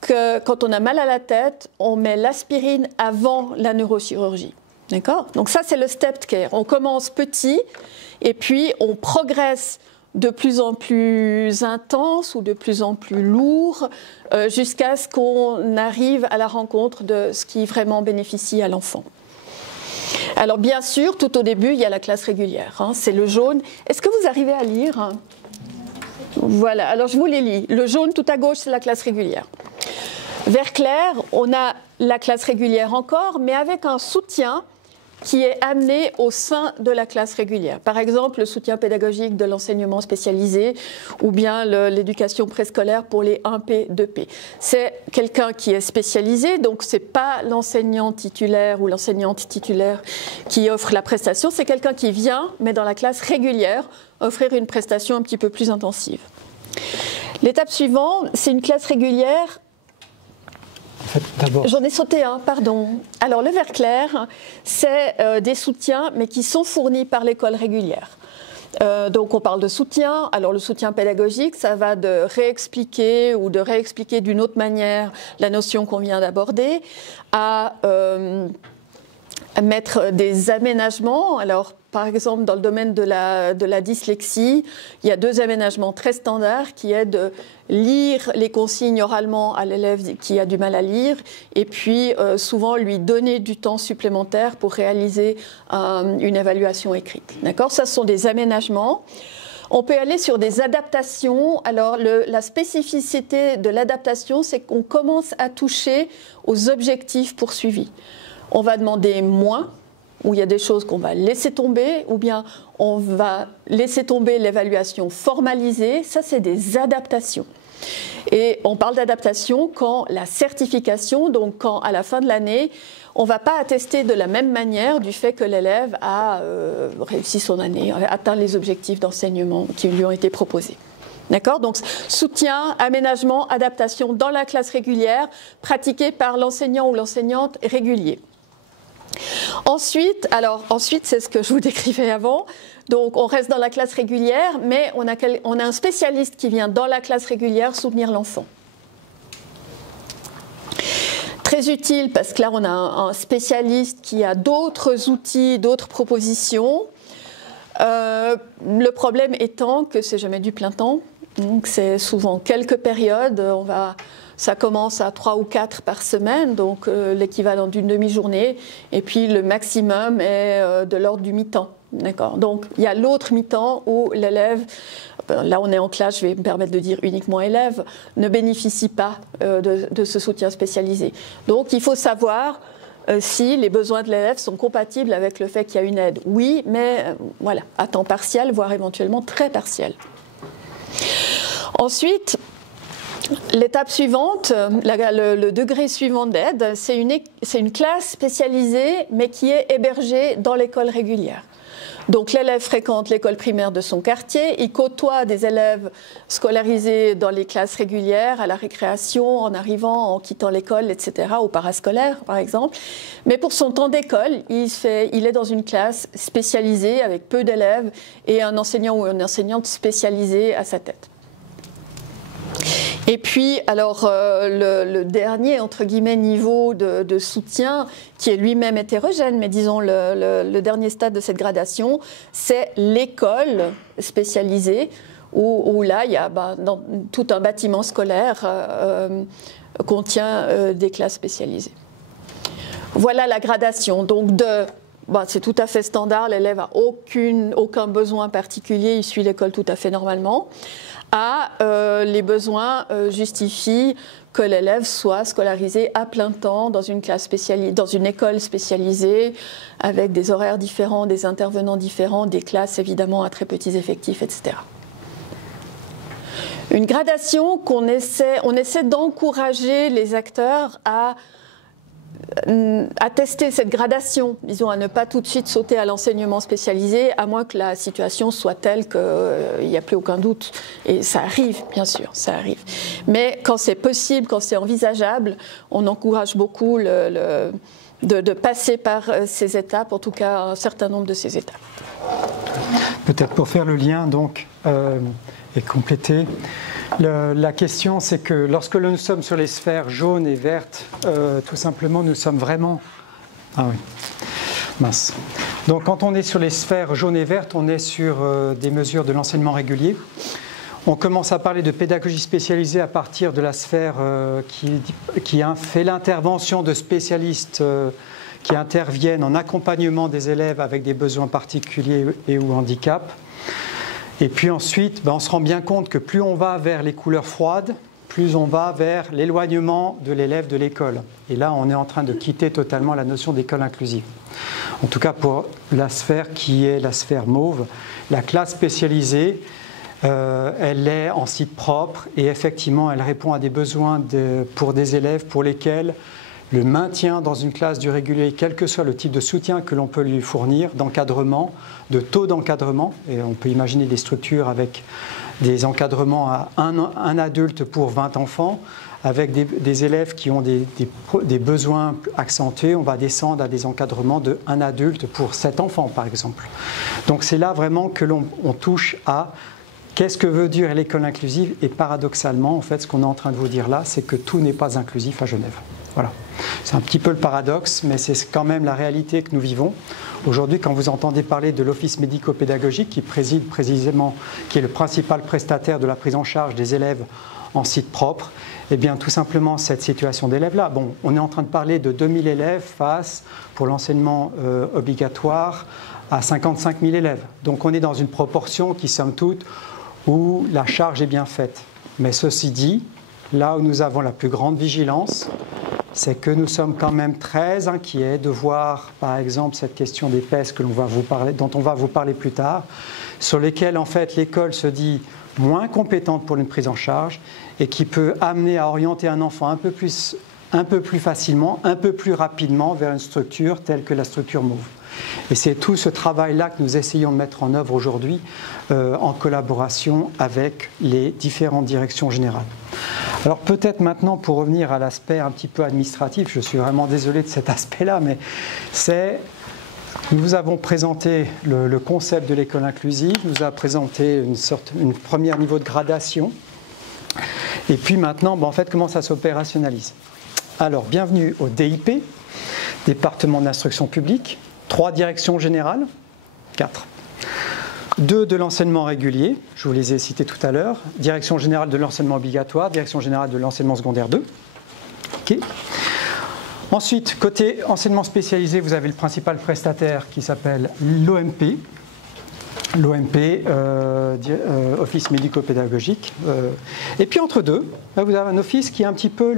que quand on a mal à la tête, on met l'aspirine avant la neurochirurgie. D'accord? Donc ça, c'est le stepped care. On commence petit et puis on progresse de plus en plus intense ou de plus en plus lourd jusqu'à ce qu'on arrive à la rencontre de ce qui vraiment bénéficie à l'enfant. Alors bien sûr, tout au début, il y a la classe régulière, hein, c'est le jaune. Est-ce que vous arrivez à lire? Voilà, alors je vous les lis. Le jaune tout à gauche, c'est la classe régulière. Vert clair, on a la classe régulière encore, mais avec un soutien qui est amené au sein de la classe régulière. Par exemple, le soutien pédagogique de l'enseignement spécialisé ou bien l'éducation préscolaire pour les 1P, 2P. C'est quelqu'un qui est spécialisé, donc ce n'est pas l'enseignant titulaire ou l'enseignante titulaire qui offre la prestation, c'est quelqu'un qui vient, mais dans la classe régulière, offrir une prestation un petit peu plus intensive. L'étape suivante, c'est une classe régulière. J'en ai sauté un, pardon. Alors le vert clair, c'est des soutiens, mais qui sont fournis par l'école régulière. Donc on parle de soutien. Alors le soutien pédagogique, ça va de réexpliquer ou de réexpliquer d'une autre manière la notion qu'on vient d'aborder, à mettre des aménagements. Alors par exemple, dans le domaine de la dyslexie, il y a 2 aménagements très standards qui est de lire les consignes oralement à l'élève qui a du mal à lire et puis souvent lui donner du temps supplémentaire pour réaliser une évaluation écrite. D'accord ? Ça, ce sont des aménagements. On peut aller sur des adaptations. Alors, la spécificité de l'adaptation, c'est qu'on commence à toucher aux objectifs poursuivis. On va demander moins, où il y a des choses qu'on va laisser tomber, ou bien on va laisser tomber l'évaluation formalisée. Ça, c'est des adaptations. Et on parle d'adaptation quand la certification, donc quand à la fin de l'année, on ne va pas attester de la même manière du fait que l'élève a réussi son année, a atteint les objectifs d'enseignement qui lui ont été proposés. D'accord ? Donc, soutien, aménagement, adaptation dans la classe régulière, pratiqué par l'enseignant ou l'enseignante régulier. Ensuite, c'est ce que je vous décrivais avant. Donc, on reste dans la classe régulière, mais on a un spécialiste qui vient dans la classe régulière soutenir l'enfant. Très utile parce que là, on a un spécialiste qui a d'autres outils, d'autres propositions. Le problème étant que c'est jamais du plein temps. Donc, c'est souvent quelques périodes. Ça commence à 3 ou 4 par semaine, donc l'équivalent d'une demi-journée, et puis le maximum est de l'ordre du mi-temps. D'accord ? Donc il y a l'autre mi-temps où l'élève, là on est en classe, je vais me permettre de dire uniquement élève, ne bénéficie pas de ce soutien spécialisé. Donc il faut savoir si les besoins de l'élève sont compatibles avec le fait qu'il y a une aide. Oui, mais voilà, à temps partiel, voire éventuellement très partiel. Ensuite, l'étape suivante, le degré suivant d'aide, c'est une classe spécialisée, mais qui est hébergée dans l'école régulière. Donc l'élève fréquente l'école primaire de son quartier, il côtoie des élèves scolarisés dans les classes régulières, à la récréation, en arrivant, en quittant l'école, etc., au parascolaire par exemple. Mais pour son temps d'école, il est dans une classe spécialisée avec peu d'élèves et un enseignant ou une enseignante spécialisée à sa tête. Et puis, alors, le dernier, entre guillemets, niveau de soutien, qui est lui-même hétérogène, mais disons le dernier stade de cette gradation, c'est l'école spécialisée, où là, il y a dans tout un bâtiment scolaire contient des classes spécialisées. Voilà la gradation. Donc, c'est tout à fait standard, l'élève n'a aucun besoin particulier, il suit l'école tout à fait normalement. Les besoins justifient que l'élève soit scolarisé à plein temps dans une école spécialisée avec des horaires différents, des intervenants différents, des classes évidemment à très petits effectifs, etc. Une gradation on essaie d'encourager les acteurs à tester cette gradation, disons, à ne pas tout de suite sauter à l'enseignement spécialisé, à moins que la situation soit telle qu'il n'y a plus aucun doute. Et ça arrive, bien sûr, ça arrive. Mais quand c'est possible, quand c'est envisageable, on encourage beaucoup de passer par ces étapes, en tout cas un certain nombre de ces étapes. Peut-être pour faire le lien, donc, et compléter. La question, c'est que lorsque nous sommes sur les sphères jaunes et vertes, tout simplement, nous sommes vraiment... Ah oui, mince. Donc, quand on est sur les sphères jaunes et vertes, on est sur des mesures de l'enseignement régulier. On commence à parler de pédagogie spécialisée à partir de la sphère qui fait l'intervention de spécialistes qui interviennent en accompagnement des élèves avec des besoins particuliers et ou handicap. Et puis ensuite, on se rend bien compte que plus on va vers les couleurs froides, plus on va vers l'éloignement de l'élève de l'école. Et là, on est en train de quitter totalement la notion d'école inclusive. En tout cas, pour la sphère qui est la sphère mauve, la classe spécialisée, elle est en site propre et effectivement, elle répond à des besoins pour des élèves pour lesquels le maintien dans une classe du régulier, quel que soit le type de soutien que l'on peut lui fournir, d'encadrement, de taux d'encadrement, et on peut imaginer des structures avec des encadrements à un adulte pour 20 enfants, avec des élèves qui ont des besoins accentués, on va descendre à des encadrements de 1 adulte pour 7 enfants, par exemple. Donc c'est là vraiment que l'on touche à qu'est-ce que veut dire l'école inclusive, et paradoxalement, en fait, ce qu'on est en train de vous dire là, c'est que tout n'est pas inclusif à Genève. Voilà. C'est un petit peu le paradoxe, mais c'est quand même la réalité que nous vivons. Aujourd'hui, quand vous entendez parler de l'Office médico-pédagogique qui préside précisément, qui est le principal prestataire de la prise en charge des élèves en site propre, eh bien tout simplement cette situation d'élèves-là. Bon, on est en train de parler de 2000 élèves face, pour l'enseignement obligatoire, à 55 000 élèves. Donc on est dans une proportion qui, somme toute, où la charge est bien faite. Mais ceci dit, là où nous avons la plus grande vigilance, c'est que nous sommes quand même très inquiets de voir, par exemple, cette question des PES dont on va vous parler plus tard, sur lesquelles, en fait, l'école se dit moins compétente pour une prise en charge et qui peut amener à orienter un enfant un peu plus facilement, un peu plus rapidement vers une structure telle que la structure MOVE. Et c'est tout ce travail-là que nous essayons de mettre en œuvre aujourd'hui en collaboration avec les différentes directions générales. Alors peut-être maintenant, pour revenir à l'aspect un petit peu administratif, je suis vraiment désolé de cet aspect-là, mais nous avons présenté le concept de l'école inclusive, nous avons présenté une première niveau de gradation, et puis maintenant, en fait, comment ça s'opérationnalise. Alors, bienvenue au DIP, département d'instruction publique, 3 directions générales, 4. 2 de l'enseignement régulier, je vous les ai cités tout à l'heure, direction générale de l'enseignement obligatoire, direction générale de l'enseignement secondaire 2. Okay. Ensuite, côté enseignement spécialisé, vous avez le principal prestataire qui s'appelle l'OMP. L'OMP, Office médico-pédagogique. Et puis entre deux, là, vous avez un office qui est un petit peu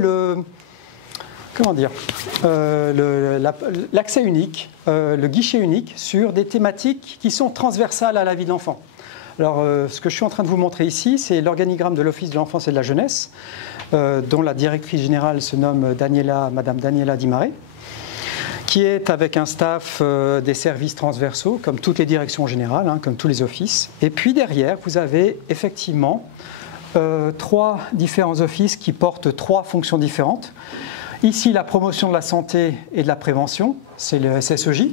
l'accès unique, le guichet unique sur des thématiques qui sont transversales à la vie de l'enfant. Alors, ce que je suis en train de vous montrer ici, c'est l'organigramme de l'Office de l'enfance et de la jeunesse, dont la directrice générale se nomme Madame Daniela Di Mare, qui est avec un staff des services transversaux, comme toutes les directions générales, comme tous les offices. Et puis derrière, vous avez effectivement 3 différents offices qui portent 3 fonctions différentes. Ici, la promotion de la santé et de la prévention, c'est le SSEJ.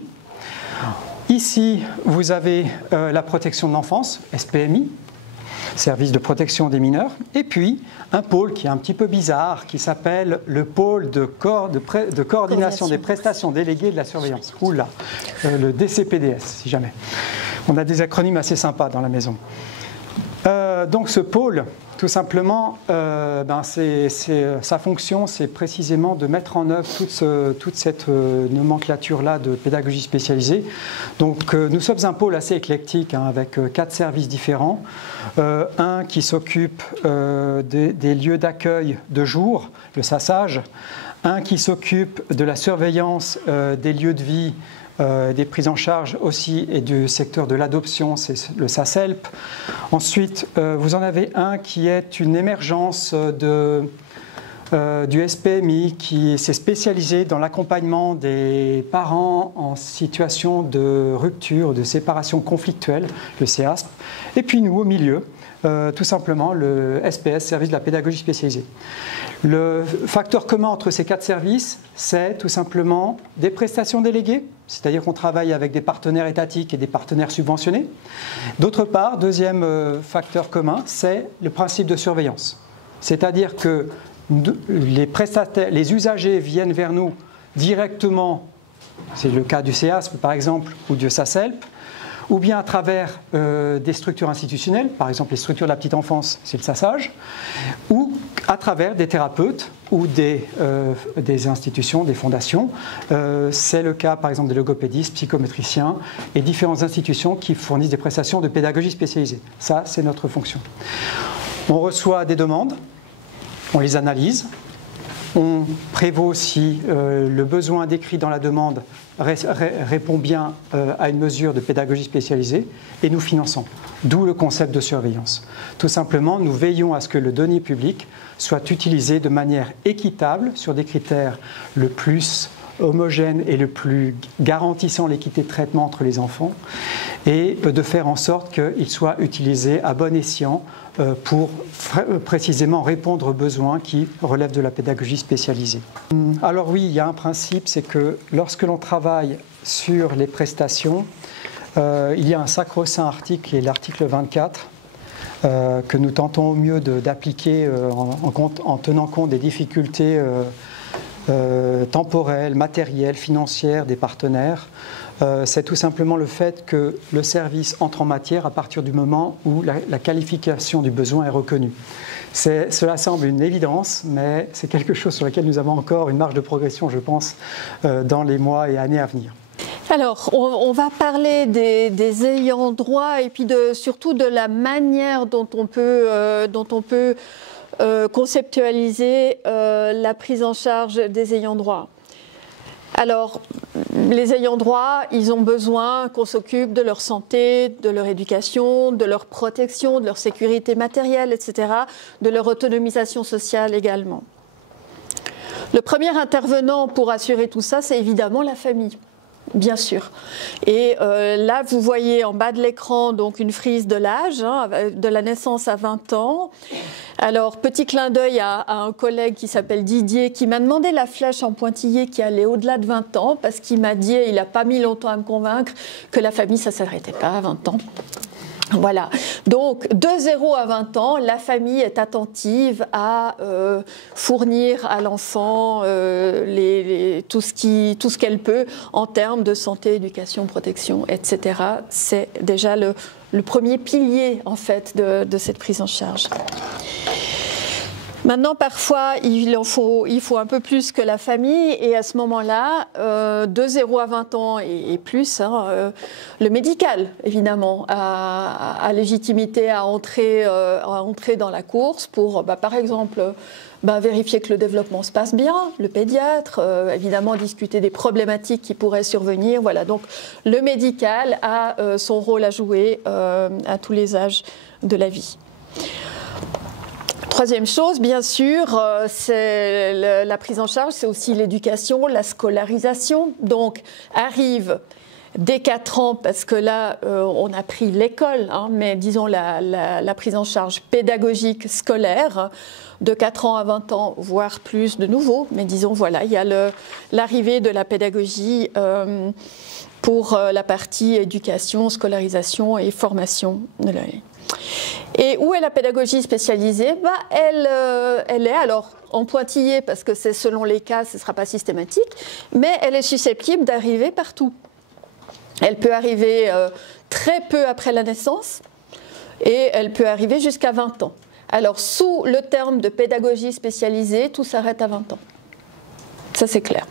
Ici, vous avez la protection de l'enfance, SPMI, service de protection des mineurs. Et puis, un pôle qui est un petit peu bizarre, qui s'appelle le pôle de coordination des prestations déléguées de la surveillance. Oula, le DCPDS, si jamais. On a des acronymes assez sympas dans la maison. Donc ce pôle, tout simplement, sa fonction, c'est précisément de mettre en œuvre toute cette nomenclature-là de pédagogie spécialisée. Donc nous sommes un pôle assez éclectique, avec 4 services différents. Un qui s'occupe des lieux d'accueil de jour, le SASAGE. Un qui s'occupe de la surveillance des lieux de vie, des prises en charge aussi, et du secteur de l'adoption, c'est le SACELP. Ensuite, vous en avez un qui est une émergence du SPMI qui s'est spécialisé dans l'accompagnement des parents en situation de rupture, de séparation conflictuelle, le CEASP. Et puis nous, au milieu, tout simplement, le SPS, service de la pédagogie spécialisée. Le facteur commun entre ces 4 services, c'est tout simplement des prestations déléguées, c'est-à-dire qu'on travaille avec des partenaires étatiques et des partenaires subventionnés. D'autre part, deuxième facteur commun, c'est le principe de surveillance. C'est-à-dire que les usagers viennent vers nous directement, c'est le cas du CEASP par exemple, ou du SACELP, ou bien à travers des structures institutionnelles, par exemple les structures de la petite enfance, c'est le SASAGE, ou à travers des thérapeutes ou des institutions, des fondations. C'est le cas par exemple des logopédistes, psychométriciens et différentes institutions qui fournissent des prestations de pédagogie spécialisée. Ça, c'est notre fonction. On reçoit des demandes, on les analyse, on prévaut si le besoin décrit dans la demande répond bien à une mesure de pédagogie spécialisée et nous finançons. D'où le concept de surveillance. Tout simplement, nous veillons à ce que le denier public soit utilisé de manière équitable sur des critères le plus homogènes et le plus garantissant l'équité de traitement entre les enfants et de faire en sorte qu'il soit utilisé à bon escient pour précisément répondre aux besoins qui relèvent de la pédagogie spécialisée. Alors oui, il y a un principe, c'est que lorsque l'on travaille sur les prestations, il y a un sacro-saint article qui est l'article 24 que nous tentons au mieux d'appliquer en tenant compte des difficultés temporelles, matérielles, financières des partenaires. C'est tout simplement le fait que le service entre en matière à partir du moment où la qualification du besoin est reconnue. Cela semble une évidence, mais c'est quelque chose sur lequel nous avons encore une marge de progression, je pense, dans les mois et années à venir. Alors, on va parler des ayants droit et puis surtout de la manière dont on peut conceptualiser la prise en charge des ayants droit. Alors, les ayants droit, ils ont besoin qu'on s'occupe de leur santé, de leur éducation, de leur protection, de leur sécurité matérielle, etc., de leur autonomisation sociale également. Le premier intervenant pour assurer tout ça, c'est évidemment la famille. Bien sûr. Et là, vous voyez en bas de l'écran donc une frise de l'âge, de la naissance à 20 ans. Alors, petit clin d'œil à un collègue qui s'appelle Didier, qui m'a demandé la flèche en pointillé qui allait au-delà de 20 ans, parce qu'il m'a dit, et il n'a pas mis longtemps à me convaincre, que la famille, ça ne s'arrêtait pas à 20 ans. Voilà, donc de 0 à 20 ans, la famille est attentive à fournir à l'enfant tout ce qu'elle peut en termes de santé, éducation, protection, etc. C'est déjà le premier pilier en fait de cette prise en charge. Maintenant, parfois, il faut un peu plus que la famille et à ce moment-là, de 0 à 20 ans et plus, le médical, évidemment, a légitimité à entrer dans la course pour, par exemple, vérifier que le développement se passe bien, le pédiatre, évidemment discuter des problématiques qui pourraient survenir. Voilà, donc le médical a son rôle à jouer à tous les âges de la vie. Troisième chose, bien sûr, c'est la prise en charge, c'est aussi l'éducation, la scolarisation. Donc, arrive dès 4 ans, parce que là, on a pris l'école, mais disons la prise en charge pédagogique scolaire, de 4 ans à 20 ans, voire plus de nouveau. Mais disons, voilà, il y a l'arrivée de la pédagogie pour la partie éducation, scolarisation et formation de l'œil. Et où est la pédagogie spécialisée ? Elle est alors en pointillé parce que c'est selon les cas, ce ne sera pas systématique, mais elle est susceptible d'arriver partout. Elle peut arriver très peu après la naissance et elle peut arriver jusqu'à 20 ans. Alors sous le terme de pédagogie spécialisée, tout s'arrête à 20 ans. Ça c'est clair.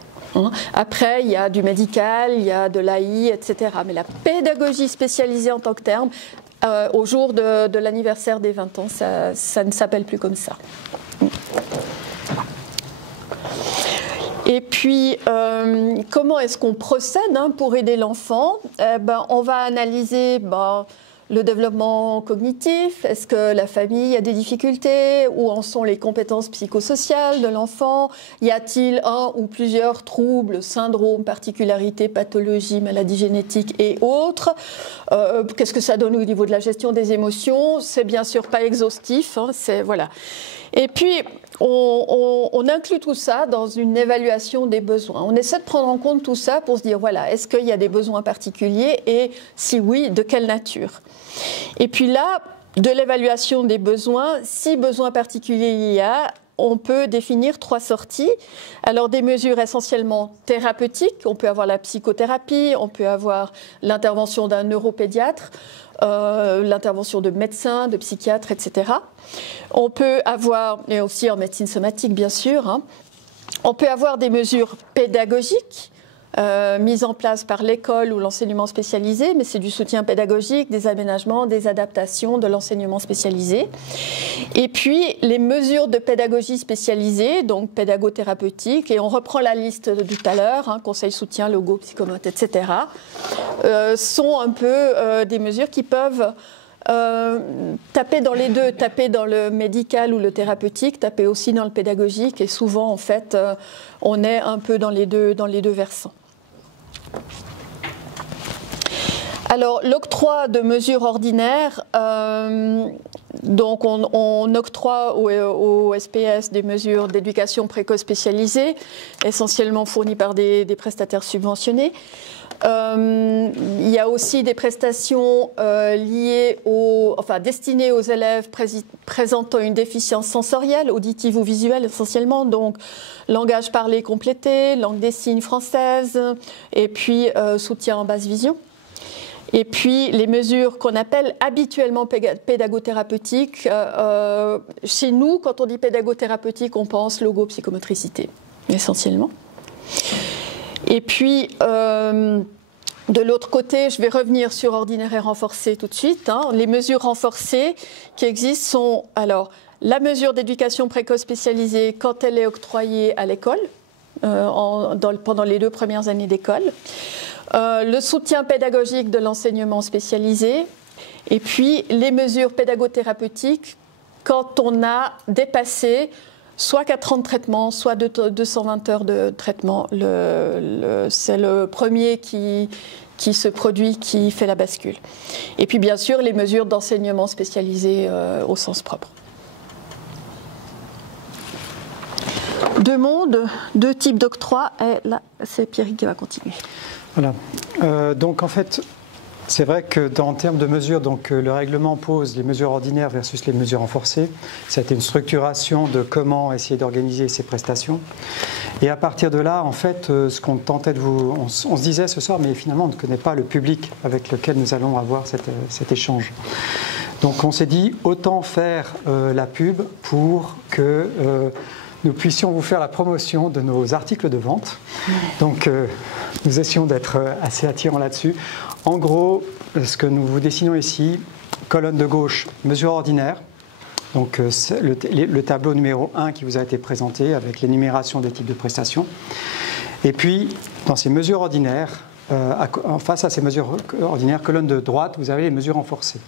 Après, il y a du médical, il y a de l'AI, etc. Mais la pédagogie spécialisée en tant que terme, au jour de l'anniversaire des 20 ans, ça ne s'appelle plus comme ça. Et puis, comment est-ce qu'on procède pour aider l'enfant ? On va analyser le développement cognitif. Est-ce que la famille a des difficultés ? Où en sont les compétences psychosociales de l'enfant ? Y a-t-il un ou plusieurs troubles, syndromes, particularités, pathologies, maladies génétiques et autres ? Qu'est-ce que ça donne au niveau de la gestion des émotions ? C'est bien sûr pas exhaustif. Voilà. Et puis, on inclut tout ça dans une évaluation des besoins. On essaie de prendre en compte tout ça pour se dire, voilà, est-ce qu'il y a des besoins particuliers et si oui, de quelle nature ? Et puis là, de l'évaluation des besoins, si besoin particulier il y a, on peut définir 3 sorties. Alors des mesures essentiellement thérapeutiques, on peut avoir la psychothérapie, on peut avoir l'intervention d'un neuropédiatre, l'intervention de médecins, de psychiatres, etc. On peut avoir, et aussi en médecine somatique bien sûr, hein, on peut avoir des mesures pédagogiques, mise en place par l'école ou l'enseignement spécialisé, mais c'est du soutien pédagogique, des aménagements, des adaptations de l'enseignement spécialisé. Et puis les mesures de pédagogie spécialisée, donc pédagothérapeutique, et on reprend la liste de tout à l'heure, hein, conseil, soutien, logo, psychomote, etc., sont un peu des mesures qui peuvent taper dans les deux, taper dans le médical ou le thérapeutique, taper aussi dans le pédagogique, et souvent en fait on est un peu dans les deux versants. Alors l'octroi de mesures ordinaires, donc on octroie au SPS des mesures d'éducation précoce spécialisées, essentiellement fournies par des prestataires subventionnés. Il y a aussi des prestations destinées aux élèves présentant une déficience sensorielle, auditive ou visuelle essentiellement, donc langage parlé complété, langue des signes française, et puis soutien en basse vision. Et puis les mesures qu'on appelle habituellement pédagothérapeutiques. Chez nous, quand on dit pédagothérapeutique, on pense logo-psychomotricité, essentiellement. Et puis, de l'autre côté, je vais revenir sur ordinaire et renforcé tout de suite. Hein. Les mesures renforcées qui existent sont, alors, la mesure d'éducation précoce spécialisée quand elle est octroyée à l'école, pendant les 2 premières années d'école. Le soutien pédagogique de l'enseignement spécialisé, et puis les mesures pédagothérapeutiques quand on a dépassé soit 4 ans de traitement, soit 220 heures de traitement. C'est le premier qui se produit, qui fait la bascule. Et puis bien sûr les mesures d'enseignement spécialisé au sens propre. 2 mondes, 2 types d'octroi, et là c'est Pierrick qui va continuer. Voilà. Donc en fait, c'est vrai que en termes de mesures, donc, le règlement pose les mesures ordinaires versus les mesures renforcées. C'était une structuration de comment essayer d'organiser ces prestations. Et à partir de là, en fait, ce qu'on tentait de on se disait ce soir, mais finalement on ne connaît pas le public avec lequel nous allons avoir cet échange. Donc on s'est dit, autant faire la pub pour que nous puissions vous faire la promotion de nos articles de vente. Donc nous essayons d'être assez attirants là-dessus. En gros, ce que nous vous dessinons ici, colonne de gauche, mesure ordinaire. Donc le tableau numéro 1 qui vous a été présenté avec l'énumération des types de prestations. Et puis, dans ces mesures ordinaires, face à ces mesures ordinaires, colonne de droite, vous avez les mesures renforcées.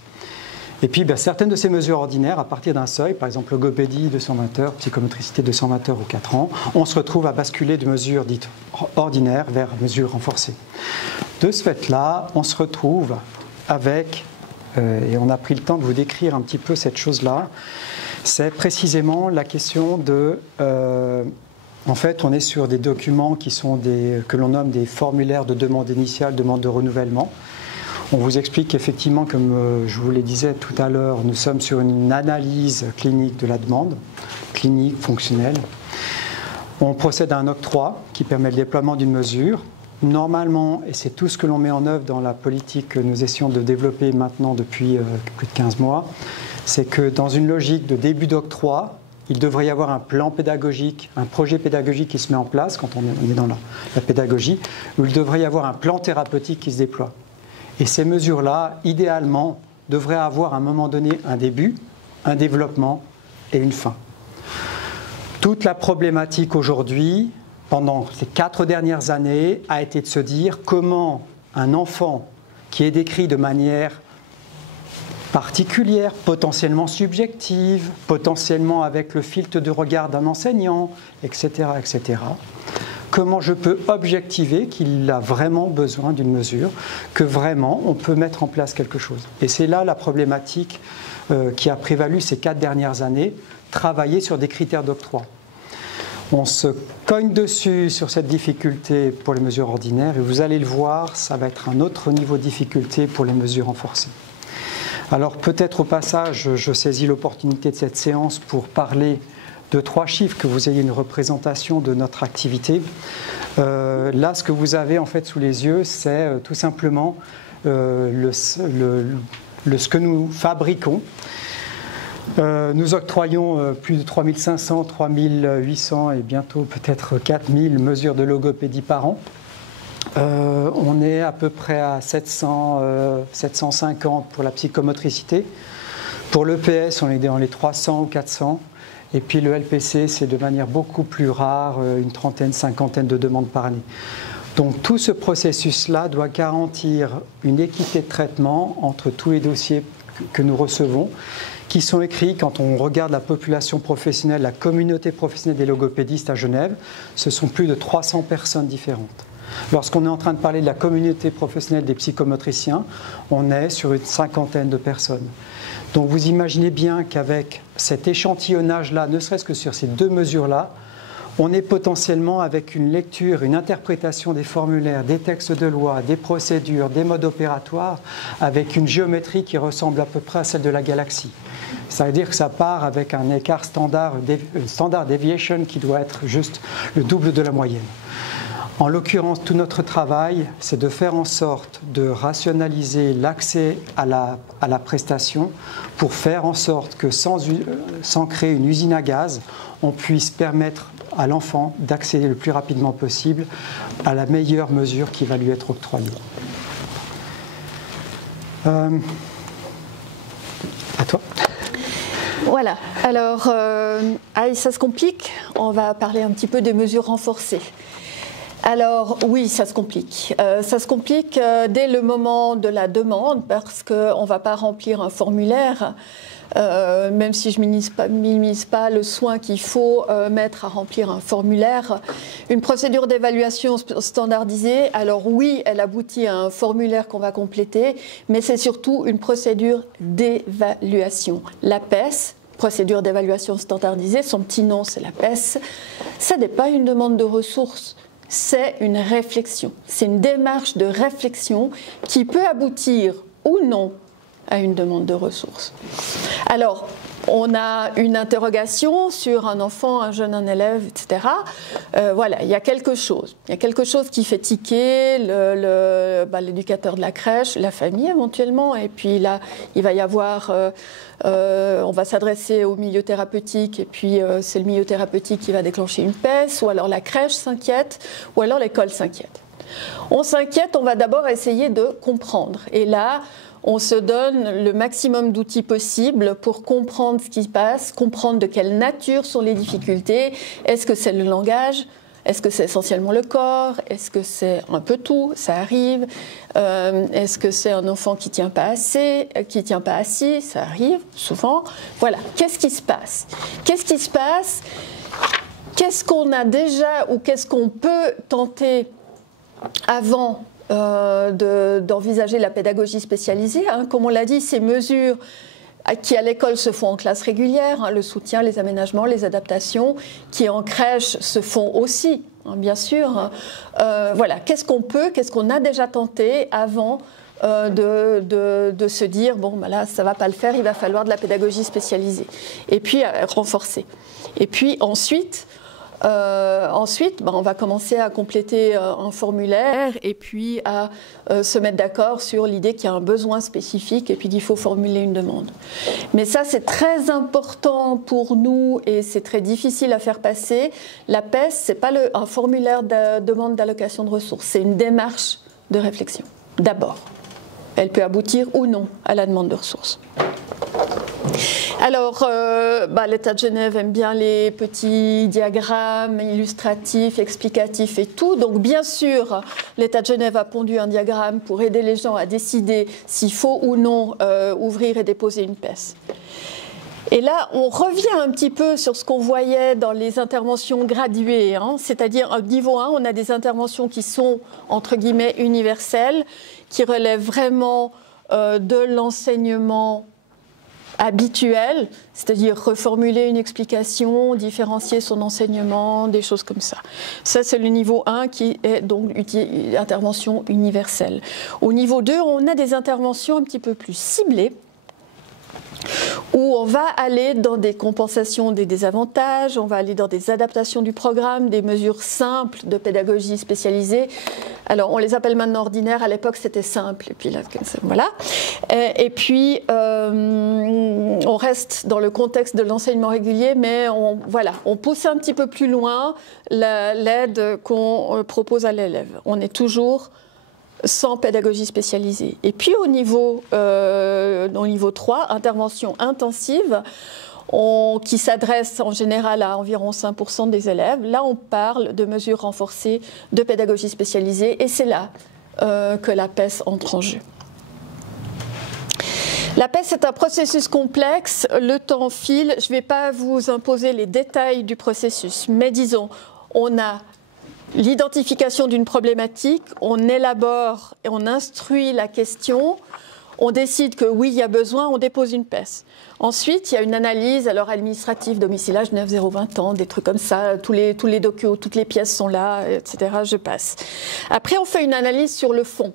Et puis, certaines de ces mesures ordinaires, à partir d'un seuil, par exemple logopédie 220 heures, psychomotricité 220 heures ou 4 ans, on se retrouve à basculer de mesures dites ordinaires vers mesures renforcées. De ce fait-là, on se retrouve avec, et on a pris le temps de vous décrire un petit peu cette chose-là, c'est précisément la question de... en fait, on est sur des documents qui sont que l'on nomme des formulaires de demande initiale, demande de renouvellement. On vous explique qu'effectivement, comme je vous le disais tout à l'heure, nous sommes sur une analyse clinique de la demande, clinique, fonctionnelle. On procède à un octroi qui permet le déploiement d'une mesure. Normalement, et c'est tout ce que l'on met en œuvre dans la politique que nous essayons de développer maintenant depuis plus de 15 mois, c'est que dans une logique de début d'octroi, il devrait y avoir un plan pédagogique, un projet pédagogique qui se met en place quand on est dans la pédagogie, où il devrait y avoir un plan thérapeutique qui se déploie. Et ces mesures-là, idéalement, devraient avoir à un moment donné un début, un développement et une fin. Toute la problématique aujourd'hui, pendant ces 4 dernières années, a été de se dire comment un enfant qui est décrit de manière particulière, potentiellement subjective, potentiellement avec le filtre de regard d'un enseignant, etc., etc., comment je peux objectiver qu'il a vraiment besoin d'une mesure, que vraiment on peut mettre en place quelque chose. Et c'est là la problématique qui a prévalu ces 4 dernières années, travailler sur des critères d'octroi. On se cogne dessus sur cette difficulté pour les mesures ordinaires et vous allez le voir, ça va être un autre niveau de difficulté pour les mesures renforcées. Alors peut-être au passage, je saisis l'opportunité de cette séance pour parler de 3 chiffres, que vous ayez une représentation de notre activité. Là, ce que vous avez en fait sous les yeux, c'est tout simplement ce que nous fabriquons. Nous octroyons plus de 3500, 3800 et bientôt peut-être 4000 mesures de logopédie par an. On est à peu près à 700, 750 pour la psychomotricité. Pour l'EPS, on est dans les 300 ou 400. Et puis le LPC, c'est de manière beaucoup plus rare, une trentaine, cinquantaine de demandes par année. Donc tout ce processus-là doit garantir une équité de traitement entre tous les dossiers que nous recevons, qui sont écrits quand on regarde la population professionnelle, la communauté professionnelle des logopédistes à Genève, ce sont plus de 300 personnes différentes. Lorsqu'on est en train de parler de la communauté professionnelle des psychomotriciens, on est sur une cinquantaine de personnes. Donc vous imaginez bien qu'avec cet échantillonnage-là, ne serait-ce que sur ces 2 mesures-là, on est potentiellement avec une lecture, une interprétation des formulaires, des textes de loi, des procédures, des modes opératoires, avec une géométrie qui ressemble à peu près à celle de la galaxie. Ça veut dire que ça part avec un écart standard deviation qui doit être juste le double de la moyenne. En l'occurrence, tout notre travail, c'est de faire en sorte de rationaliser l'accès à la prestation pour faire en sorte que sans créer une usine à gaz, on puisse permettre à l'enfant d'accéder le plus rapidement possible à la meilleure mesure qui va lui être octroyée. À toi. Voilà, alors ça se complique, on va parler un petit peu des mesures renforcées. Alors oui, ça se complique. Ça se complique dès le moment de la demande parce qu'on ne va pas remplir un formulaire, même si je ne minimise pas le soin qu'il faut mettre à remplir un formulaire. Une procédure d'évaluation standardisée, alors oui, elle aboutit à un formulaire qu'on va compléter, mais c'est surtout une procédure d'évaluation. La PES, procédure d'évaluation standardisée, son petit nom c'est la PES, ça n'est pas une demande de ressources. C'est une réflexion, c'est une démarche de réflexion qui peut aboutir ou non à une demande de ressources. Alors, on a une interrogation sur un enfant, un jeune, un élève, etc. Voilà, il y a quelque chose. Il y a quelque chose qui fait tiquer l'éducateur de la crèche, la famille éventuellement, et puis là, il va y avoir... on va s'adresser au milieu thérapeutique et puis c'est le milieu thérapeutique qui va déclencher une PES, ou alors la crèche s'inquiète, ou alors l'école s'inquiète. On s'inquiète, on va d'abord essayer de comprendre. Et là, on se donne le maximum d'outils possibles pour comprendre ce qui se passe, comprendre de quelle nature sont les difficultés. Est-ce que c'est le langage ? Est-ce que c'est essentiellement le corps? Est-ce que c'est un peu tout? Ça arrive. Est-ce que c'est un enfant qui ne tient pas assez, qui ne tient pas assis? Ça arrive souvent. Voilà. Qu'est-ce qui se passe? Qu'est-ce qui se passe? Qu'est-ce qu'on a déjà ou qu'est-ce qu'on peut tenter avant d'envisager la pédagogie spécialisée, hein. Comme on l'a dit, ces mesures qui à l'école se font en classe régulière, hein, le soutien, les aménagements, les adaptations, qui en crèche se font aussi, hein, bien sûr. Voilà, qu'est-ce qu'on a déjà tenté avant de se dire, bon, ben là, ça ne va pas le faire, il va falloir de la pédagogie spécialisée. Et puis, renforcer. Et puis, ensuite, on va commencer à compléter un formulaire et puis à se mettre d'accord sur l'idée qu'il y a un besoin spécifique et puis qu'il faut formuler une demande. Mais ça, c'est très important pour nous et c'est très difficile à faire passer. La PES, ce n'est pas un formulaire de demande d'allocation de ressources, c'est une démarche de réflexion, d'abord. Elle peut aboutir ou non à la demande de ressources. Alors, l'État de Genève aime bien les petits diagrammes illustratifs, explicatifs et tout. Donc, bien sûr, l'État de Genève a pondu un diagramme pour aider les gens à décider s'il faut ou non ouvrir et déposer une PES. Et là, on revient un petit peu sur ce qu'on voyait dans les interventions graduées, hein, c'est-à-dire au niveau 1, on a des interventions qui sont, entre guillemets, universelles, qui relèvent vraiment de l'enseignement habituel, c'est-à-dire reformuler une explication, différencier son enseignement, des choses comme ça. Ça, c'est le niveau 1 qui est donc intervention universelle. Au niveau 2, on a des interventions un petit peu plus ciblées, où on va aller dans des compensations des désavantages, on va aller dans des adaptations du programme, des mesures simples de pédagogie spécialisée. Alors, on les appelle maintenant ordinaires, à l'époque c'était simple, et puis là, voilà. Et puis, on reste dans le contexte de l'enseignement régulier, mais on pousse un petit peu plus loin l'aide qu'on propose à l'élève. On est toujours sans pédagogie spécialisée. Et puis au niveau 3, intervention intensive, qui s'adresse en général à environ 5% des élèves. Là, on parle de mesures renforcées de pédagogie spécialisée et c'est là que la PES entre en jeu. La PES est un processus complexe, le temps file, je ne vais pas vous imposer les détails du processus, mais disons, on a l'identification d'une problématique, on élabore et on instruit la question, on décide que oui, il y a besoin, on dépose une PES. Ensuite, il y a une analyse alors administrative, domiciliage 9, 0, 20 ans, des trucs comme ça, tous les documents, toutes les pièces sont là, etc. Je passe. Après, on fait une analyse sur le fond.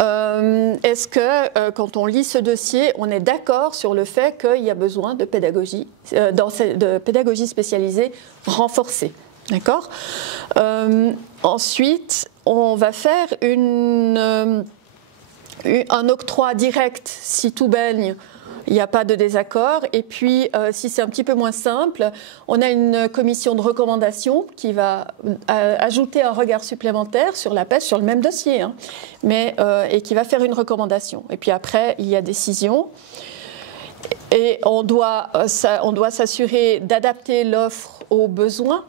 Est-ce que, quand on lit ce dossier, on est d'accord sur le fait qu'il y a besoin de pédagogie spécialisée renforcée? D'accord. Ensuite, on va faire un octroi direct si tout baigne, il n'y a pas de désaccord. Et puis, si c'est un petit peu moins simple, on a une commission de recommandation qui va ajouter un regard supplémentaire sur la PES, sur le même dossier, hein, et qui va faire une recommandation. Et puis après, il y a décision. Et on doit s'assurer d'adapter l'offre aux besoins.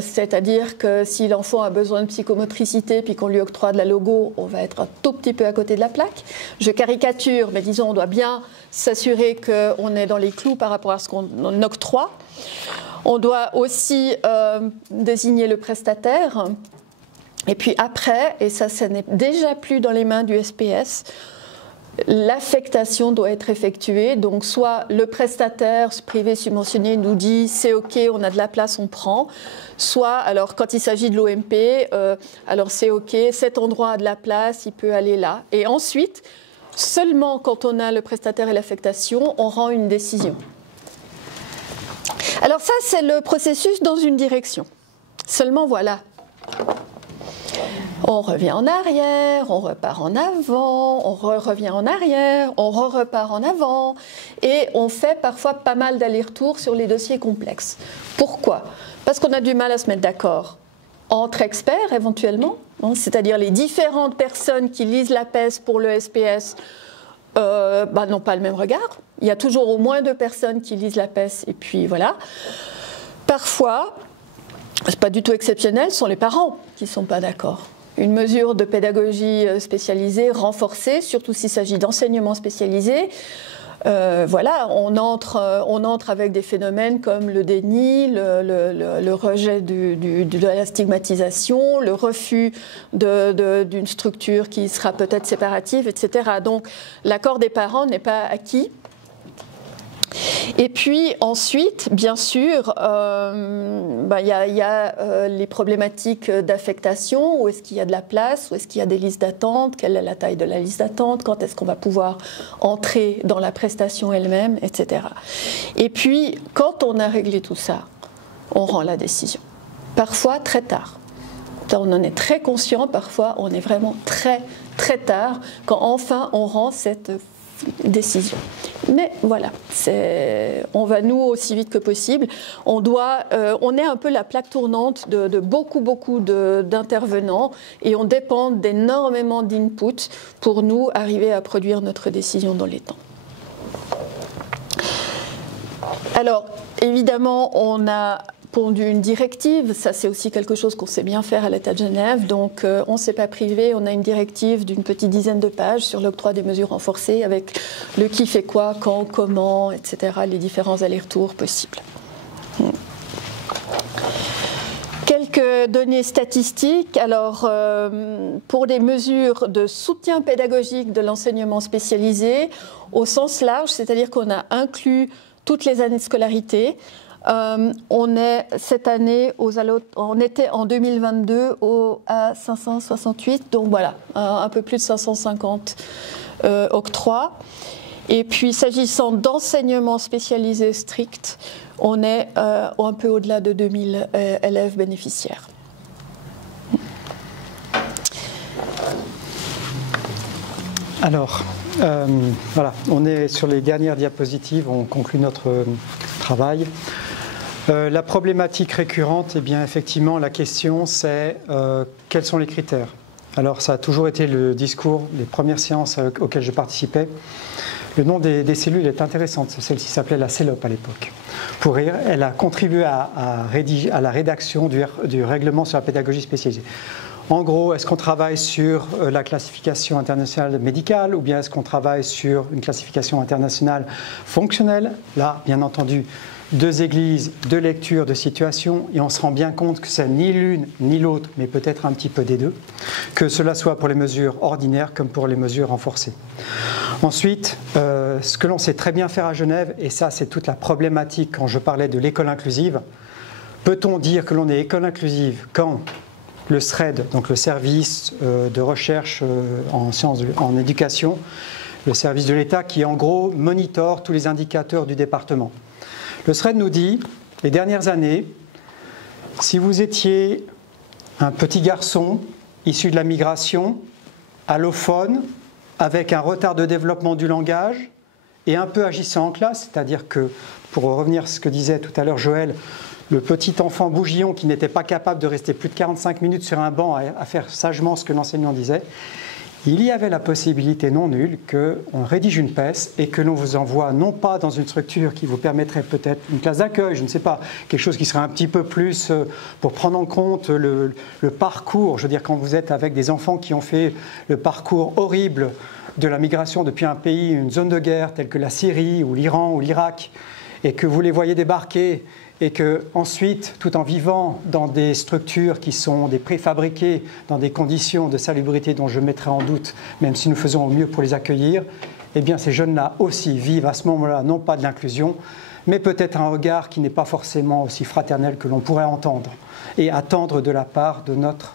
C'est-à-dire que si l'enfant a besoin de psychomotricité puis qu'on lui octroie de la logo, on va être un tout petit peu à côté de la plaque. Je caricature, mais disons on doit bien s'assurer qu'on est dans les clous par rapport à ce qu'on octroie. On doit aussi désigner le prestataire. Et puis après, et ça n'est déjà plus dans les mains du SPS, l'affectation doit être effectuée, donc soit le prestataire privé subventionné nous dit c'est ok, on a de la place, on prend, soit alors quand il s'agit de l'OMP, alors c'est ok, cet endroit a de la place, il peut aller là. Et ensuite, seulement quand on a le prestataire et l'affectation, on rend une décision. Alors ça, c'est le processus dans une direction. Seulement voilà. On revient en arrière, on repart en avant, on revient en arrière, on repart en avant et on fait parfois pas mal d'allers-retours sur les dossiers complexes. Pourquoi? Parce qu'on a du mal à se mettre d'accord entre experts éventuellement, hein, c'est-à-dire les différentes personnes qui lisent la PES pour le SPS n'ont pas le même regard. Il y a toujours au moins 2 personnes qui lisent la PES et puis voilà. Parfois, c'est pas du tout exceptionnel, ce sont les parents qui ne sont pas d'accord. Une mesure de pédagogie spécialisée, renforcée, surtout s'il s'agit d'enseignement spécialisé. Voilà, on entre avec des phénomènes comme le déni, le rejet de la stigmatisation, le refus d'une structure qui sera peut-être séparative, etc. Donc l'accord des parents n'est pas acquis. Et puis ensuite, bien sûr, y a les problématiques d'affectation. Où est-ce qu'il y a de la place? Où est-ce qu'il y a des listes d'attente? Quelle est la taille de la liste d'attente? Quand est-ce qu'on va pouvoir entrer dans la prestation elle-même, etc. Et puis, quand on a réglé tout ça, on rend la décision. Parfois, très tard. On en est très conscient, parfois, on est vraiment très, très tard, quand enfin on rend cette décision. Mais voilà, on va nous aussi vite que possible. On est un peu la plaque tournante de beaucoup d'intervenants et on dépend d'énormément d'inputs pour nous arriver à produire notre décision dans les temps. Alors, évidemment, on a pondu une directive, ça c'est aussi quelque chose qu'on sait bien faire à l'État de Genève, donc on ne s'est pas privé, on a une directive d'une petite dizaine de pages sur l'octroi des mesures renforcées avec le qui fait quoi, quand, comment, etc., les différents allers-retours possibles. Quelques données statistiques. Alors, pour des mesures de soutien pédagogique de l'enseignement spécialisé, au sens large, c'est-à-dire qu'on a inclus toutes les années de scolarité. On est cette année, on était en 2022 à 568, donc voilà, un peu plus de 550 octrois. Et puis, s'agissant d'enseignement spécialisé strict, on est un peu au-delà de 2000 élèves bénéficiaires. Alors, voilà, on est sur les dernières diapositives, on conclut notre travail. La problématique récurrente, eh bien, effectivement, la question c'est quels sont les critères? Alors, ça a toujours été le discours des premières séances auxquelles je participais. Le nom des cellules est intéressante, celle-ci s'appelait la CELOP à l'époque. Pour rire, elle a contribué à la rédaction du règlement sur la pédagogie spécialisée. En gros, est-ce qu'on travaille sur la classification internationale médicale ou bien est-ce qu'on travaille sur une classification internationale fonctionnelle? Là, bien entendu, deux églises, deux lectures de situation, et on se rend bien compte que c'est ni l'une ni l'autre, mais peut-être un petit peu des deux, que cela soit pour les mesures ordinaires comme pour les mesures renforcées. Ensuite, ce que l'on sait très bien faire à Genève, et ça c'est toute la problématique quand je parlais de l'école inclusive, peut-on dire que l'on est école inclusive quand le SRED, donc le service de recherche en sciences, en éducation, le service de l'État qui en gros monitore tous les indicateurs du département. Le SRED nous dit, les dernières années, si vous étiez un petit garçon issu de la migration, allophone, avec un retard de développement du langage et un peu agissant en classe, c'est-à-dire que, pour revenir à ce que disait tout à l'heure Joël, le petit enfant bougillon qui n'était pas capable de rester plus de 45 minutes sur un banc à faire sagement ce que l'enseignant disait, il y avait la possibilité non nulle qu'on rédige une PES et que l'on vous envoie non pas dans une structure qui vous permettrait peut-être une classe d'accueil, je ne sais pas, quelque chose qui serait un petit peu plus pour prendre en compte le parcours, je veux dire quand vous êtes avec des enfants qui ont fait le parcours horrible de la migration depuis un pays, une zone de guerre telle que la Syrie ou l'Iran ou l'Irak, et que vous les voyez débarquer et que ensuite, tout en vivant dans des structures qui sont des préfabriquées, dans des conditions de salubrité dont je mettrai en doute, même si nous faisons au mieux pour les accueillir, eh bien ces jeunes-là aussi vivent à ce moment-là non pas de l'inclusion, mais peut-être un regard qui n'est pas forcément aussi fraternel que l'on pourrait entendre et attendre de la part de notre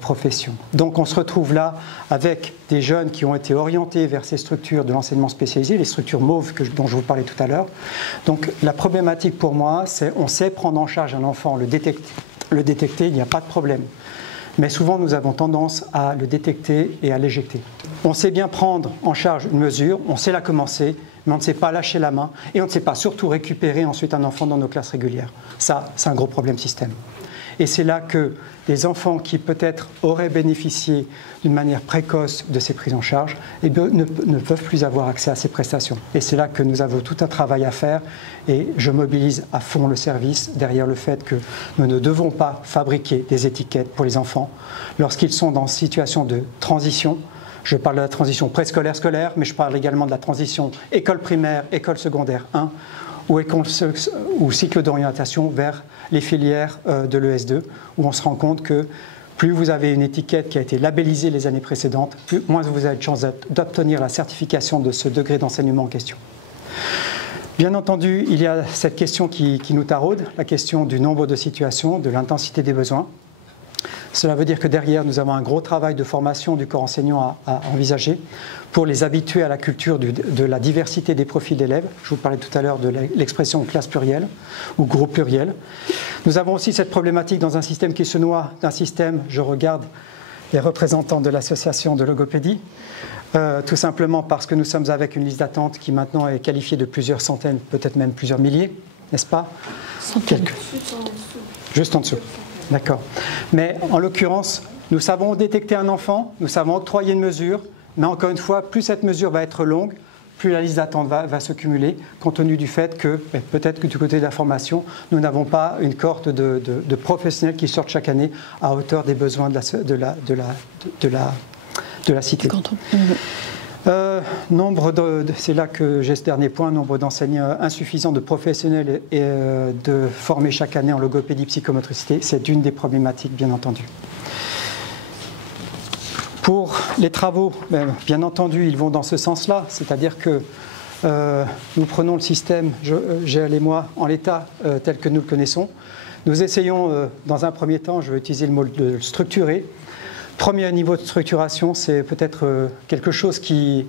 profession. Donc on se retrouve là avec des jeunes qui ont été orientés vers ces structures de l'enseignement spécialisé, les structures mauves dont je vous parlais tout à l'heure. Donc la problématique pour moi, c'est on sait prendre en charge un enfant, le détecter, il n'y a pas de problème. Mais souvent nous avons tendance à le détecter et à l'éjecter. On sait bien prendre en charge une mesure, on sait la commencer, mais on ne sait pas lâcher la main et on ne sait pas surtout récupérer ensuite un enfant dans nos classes régulières. Ça, c'est un gros problème système. Et c'est là que les enfants qui peut-être auraient bénéficié d'une manière précoce de ces prises en charge ne peuvent plus avoir accès à ces prestations. Et c'est là que nous avons tout un travail à faire et je mobilise à fond le service derrière le fait que nous ne devons pas fabriquer des étiquettes pour les enfants lorsqu'ils sont dans une situation de transition. Je parle de la transition préscolaire-scolaire, mais je parle également de la transition école primaire, école secondaire 1, ou cycle d'orientation vers les filières de l'ES2, où on se rend compte que plus vous avez une étiquette qui a été labellisée les années précédentes, moins vous avez de chances d'obtenir la certification de ce degré d'enseignement en question. Bien entendu, il y a cette question qui nous taraude, la question du nombre de situations, de l'intensité des besoins. Cela veut dire que derrière, nous avons un gros travail de formation du corps enseignant à envisager pour les habituer à la culture de la diversité des profils d'élèves. Je vous parlais tout à l'heure de l'expression classe plurielle ou groupe pluriel. Nous avons aussi cette problématique dans un système qui se noie d'un système, je regarde les représentants de l'association de logopédie, tout simplement parce que nous sommes avec une liste d'attente qui maintenant est qualifiée de plusieurs centaines, peut-être même plusieurs milliers, n'est-ce pas? Juste en dessous. D'accord. Mais en l'occurrence, nous savons détecter un enfant, nous savons octroyer une mesure, mais encore une fois, plus cette mesure va être longue, plus la liste d'attente va se cumuler, compte tenu du fait que, peut-être que du côté de la formation, nous n'avons pas une cohorte de professionnels qui sortent chaque année à hauteur des besoins de la cité. C'est là que j'ai ce dernier point, nombre d'enseignants insuffisant de professionnels et de formés chaque année en logopédie psychomotricité, c'est une des problématiques bien entendu. Pour les travaux, bien entendu, ils vont dans ce sens-là, c'est-à-dire que nous prenons le système, Géal et moi, en l'état tel que nous le connaissons. Nous essayons, dans un premier temps, je vais utiliser le mot de structurer. Premier niveau de structuration, c'est peut-être quelque chose qui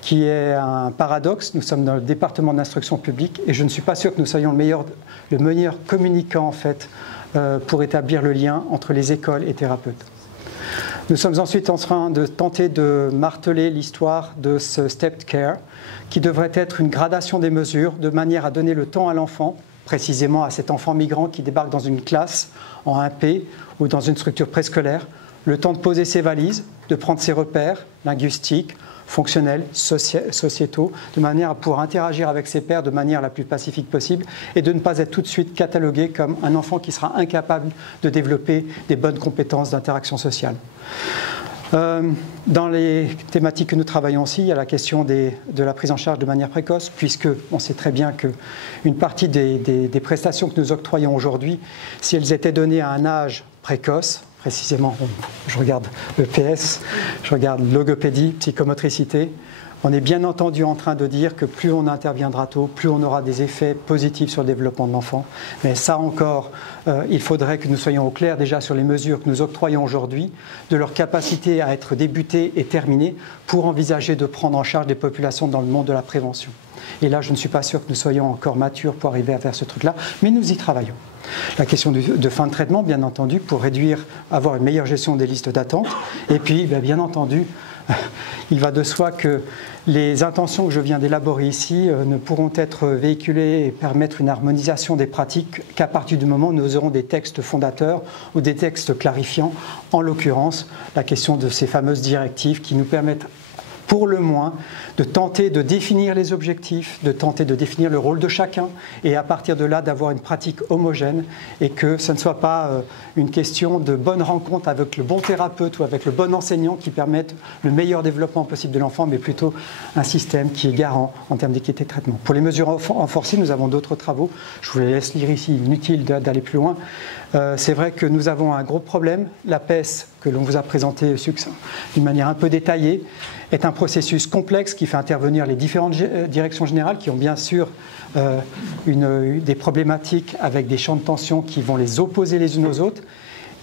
qui est un paradoxe. Nous sommes dans le département d'instruction publique et je ne suis pas sûr que nous soyons le meilleur communicant en fait, pour établir le lien entre les écoles et thérapeutes. Nous sommes ensuite en train de tenter de marteler l'histoire de ce stepped care qui devrait être une gradation des mesures de manière à donner le temps à l'enfant, précisément à cet enfant migrant qui débarque dans une classe en 1P ou dans une structure préscolaire, le temps de poser ses valises, de prendre ses repères linguistiques, fonctionnels, sociétaux, de manière à pouvoir interagir avec ses pairs de manière la plus pacifique possible et de ne pas être tout de suite catalogué comme un enfant qui sera incapable de développer des bonnes compétences d'interaction sociale. Dans les thématiques que nous travaillons aussi, il y a la question de la prise en charge de manière précoce, puisque on sait très bien qu'une partie des prestations que nous octroyons aujourd'hui, si elles étaient données à un âge précoce, précisément, je regarde EPS, je regarde logopédie, psychomotricité, on est bien entendu en train de dire que plus on interviendra tôt, plus on aura des effets positifs sur le développement de l'enfant. Mais ça encore, il faudrait que nous soyons au clair déjà sur les mesures que nous octroyons aujourd'hui, de leur capacité à être débutées et terminées pour envisager de prendre en charge des populations dans le monde de la prévention. Et là, je ne suis pas sûr que nous soyons encore matures pour arriver à faire ce truc-là, mais nous y travaillons. La question de fin de traitement, bien entendu, pour avoir une meilleure gestion des listes d'attente. Et puis, bien entendu, il va de soi que les intentions que je viens d'élaborer ici ne pourront être véhiculées et permettre une harmonisation des pratiques qu'à partir du moment où nous aurons des textes fondateurs ou des textes clarifiants, en l'occurrence la question de ces fameuses directives qui nous permettent pour le moins de tenter de définir les objectifs, de tenter de définir le rôle de chacun et à partir de là d'avoir une pratique homogène et que ce ne soit pas une question de bonne rencontre avec le bon thérapeute ou avec le bon enseignant qui permette le meilleur développement possible de l'enfant, mais plutôt un système qui est garant en termes d'équité de traitement. Pour les mesures renforcées, nous avons d'autres travaux. Je vous les laisse lire ici, inutile d'aller plus loin. C'est vrai que nous avons un gros problème. La PES, que l'on vous a présenté d'une manière un peu détaillée, est un processus complexe qui fait intervenir les différentes directions générales qui ont bien sûr des problématiques avec des champs de tension qui vont les opposer les unes aux autres.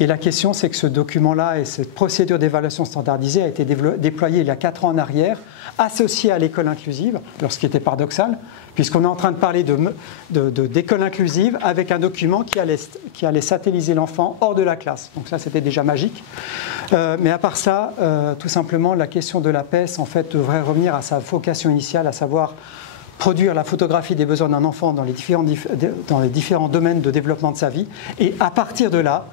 Et la question, c'est que ce document-là et cette procédure d'évaluation standardisée a été déployée il y a 4 ans en arrière, associée à l'école inclusive, alors ce qui était paradoxal, puisqu'on est en train de parler d'école inclusive avec un document qui allait satelliser l'enfant hors de la classe. Donc ça, c'était déjà magique. Mais à part ça, tout simplement, la question de la PES, en fait, devrait revenir à sa vocation initiale, à savoir produire la photographie des besoins d'un enfant dans les différents domaines de développement de sa vie, et à partir de là,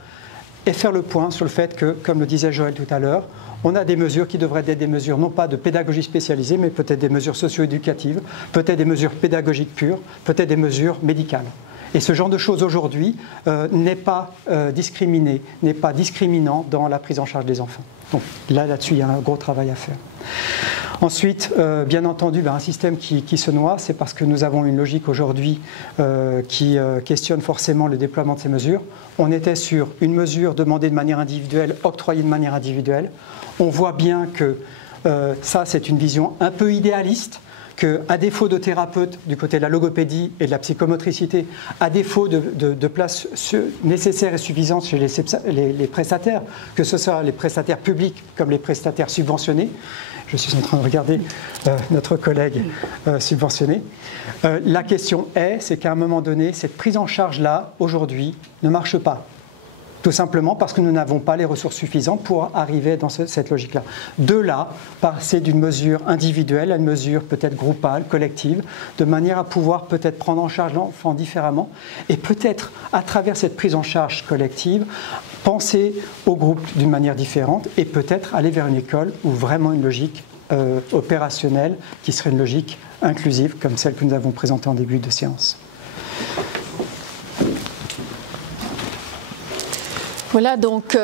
et faire le point sur le fait que, comme le disait Joël tout à l'heure, on a des mesures qui devraient être des mesures non pas de pédagogie spécialisée, mais peut-être des mesures socio-éducatives, peut-être des mesures pédagogiques pures, peut-être des mesures médicales. Et ce genre de choses aujourd'hui n'est pas discriminé, n'est pas discriminant dans la prise en charge des enfants. Donc là-dessus, il y a un gros travail à faire. Ensuite, bien entendu, un système qui se noie, c'est parce que nous avons une logique aujourd'hui qui questionne forcément le déploiement de ces mesures. On était sur une mesure demandée de manière individuelle, octroyée de manière individuelle. On voit bien que ça, c'est une vision un peu idéaliste, qu'à défaut de thérapeutes du côté de la logopédie et de la psychomotricité, à défaut de places nécessaires et suffisantes chez les prestataires, que ce soit les prestataires publics comme les prestataires subventionnés, je suis en train de regarder notre collègue subventionné, la question c'est qu'à un moment donné, cette prise en charge-là, aujourd'hui, ne marche pas. Tout simplement parce que nous n'avons pas les ressources suffisantes pour arriver dans cette logique-là. De là, passer d'une mesure individuelle à une mesure peut-être groupale, collective, de manière à pouvoir peut-être prendre en charge l'enfant différemment et peut-être, à travers cette prise en charge collective, penser au groupe d'une manière différente et peut-être aller vers une école où vraiment une logique opérationnelle qui serait une logique inclusive comme celle que nous avons présentée en début de séance. Voilà, donc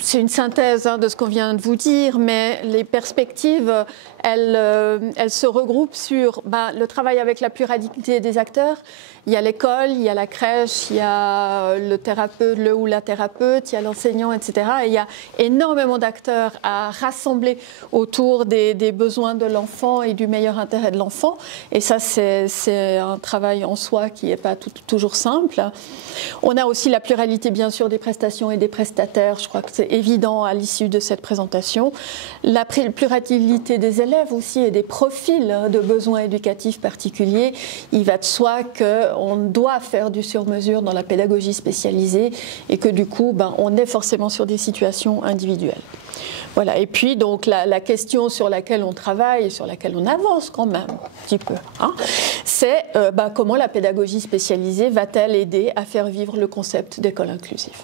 c'est une synthèse de ce qu'on vient de vous dire, mais les perspectives, elles se regroupent sur le travail avec la pluralité des acteurs. Il y a l'école, il y a la crèche, il y a le thérapeute, le ou la thérapeute, il y a l'enseignant, etc. Et il y a énormément d'acteurs à rassembler autour des besoins de l'enfant et du meilleur intérêt de l'enfant. Et ça, c'est un travail en soi qui n'est pas toujours simple. On a aussi la pluralité, bien sûr, des prestations et des prestataires. Je crois que c'est évident à l'issue de cette présentation. La pluralité des élèves. élèves aussi et des profils de besoins éducatifs particuliers, il va de soi qu'on doit faire du sur-mesure dans la pédagogie spécialisée et que du coup, on est forcément sur des situations individuelles. Voilà. Et puis, donc, la question sur laquelle on travaille et sur laquelle on avance quand même un petit peu, hein, c'est comment la pédagogie spécialisée va-t-elle aider à faire vivre le concept d'école inclusive.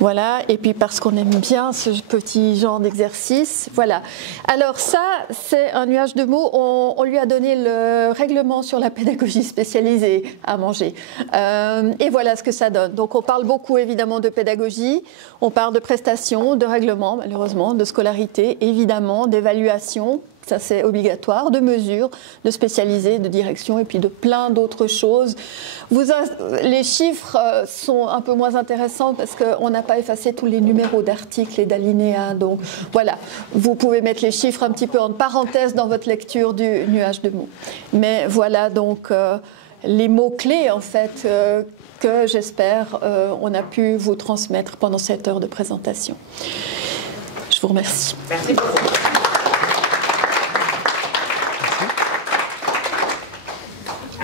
Voilà, et puis parce qu'on aime bien ce petit genre d'exercice, voilà. Alors ça, c'est un nuage de mots, on lui a donné le règlement sur la pédagogie spécialisée à manger. Et voilà ce que ça donne. Donc on parle beaucoup évidemment de pédagogie, on parle de prestations, de règlements malheureusement, de scolarité, évidemment, d'évaluation. Ça c'est obligatoire, de mesures, de spécialisés, de direction et puis de plein d'autres choses. Les chiffres sont un peu moins intéressants parce qu'on n'a pas effacé tous les numéros d'articles et d'alinéas. Donc voilà, vous pouvez mettre les chiffres un petit peu en parenthèse dans votre lecture du nuage de mots. Mais voilà donc les mots-clés en fait que j'espère on a pu vous transmettre pendant cette heure de présentation. Je vous remercie. Merci beaucoup.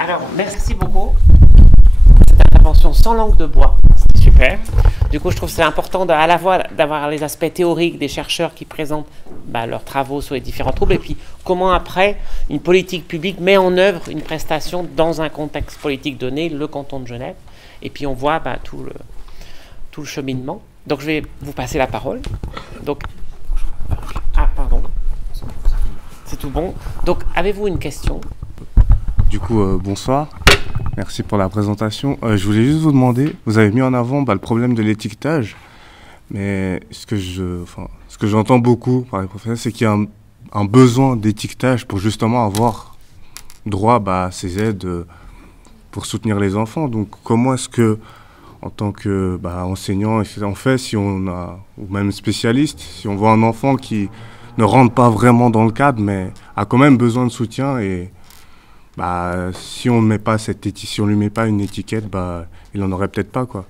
Alors, merci beaucoup. Cette intervention sans langue de bois, c'est super. Du coup, je trouve que c'est important à la fois d'avoir les aspects théoriques des chercheurs qui présentent leurs travaux sur les différents troubles et puis comment après une politique publique met en œuvre une prestation dans un contexte politique donné, le canton de Genève. Et puis on voit tout le cheminement. Donc je vais vous passer la parole. Donc, ah, pardon. C'est tout bon. Donc, avez-vous une question ? Du coup, bonsoir. Merci pour la présentation. Je voulais juste vous demander, vous avez mis en avant le problème de l'étiquetage, mais ce que j'entends beaucoup par les professeurs, c'est qu'il y a un besoin d'étiquetage pour justement avoir droit à ces aides pour soutenir les enfants. Donc, comment est-ce que, en tant que enseignant, en fait, si on a, ou même spécialiste, si on voit un enfant qui ne rentre pas vraiment dans le cadre, mais a quand même besoin de soutien et si on lui met pas une étiquette, il en aurait peut-être pas, quoi.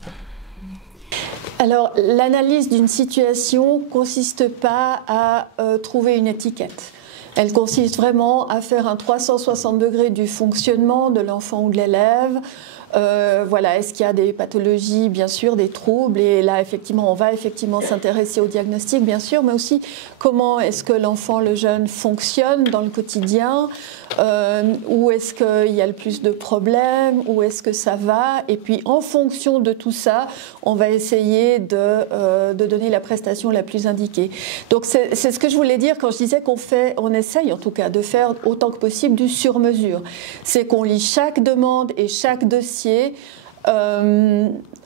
Alors, l'analyse d'une situation consiste pas à trouver une étiquette. Elle consiste vraiment à faire un 360 degrés du fonctionnement de l'enfant ou de l'élève. Voilà, est-ce qu'il y a des pathologies, bien sûr, des troubles, et là, effectivement, on va s'intéresser au diagnostic, bien sûr, mais aussi comment est-ce que l'enfant, le jeune fonctionne dans le quotidien, où est-ce qu'il y a le plus de problèmes, où est-ce que ça va, et puis en fonction de tout ça, on va essayer de donner la prestation la plus indiquée. Donc c'est ce que je voulais dire quand je disais on essaye en tout cas de faire autant que possible du sur-mesure. C'est qu'on lit chaque demande et chaque dossier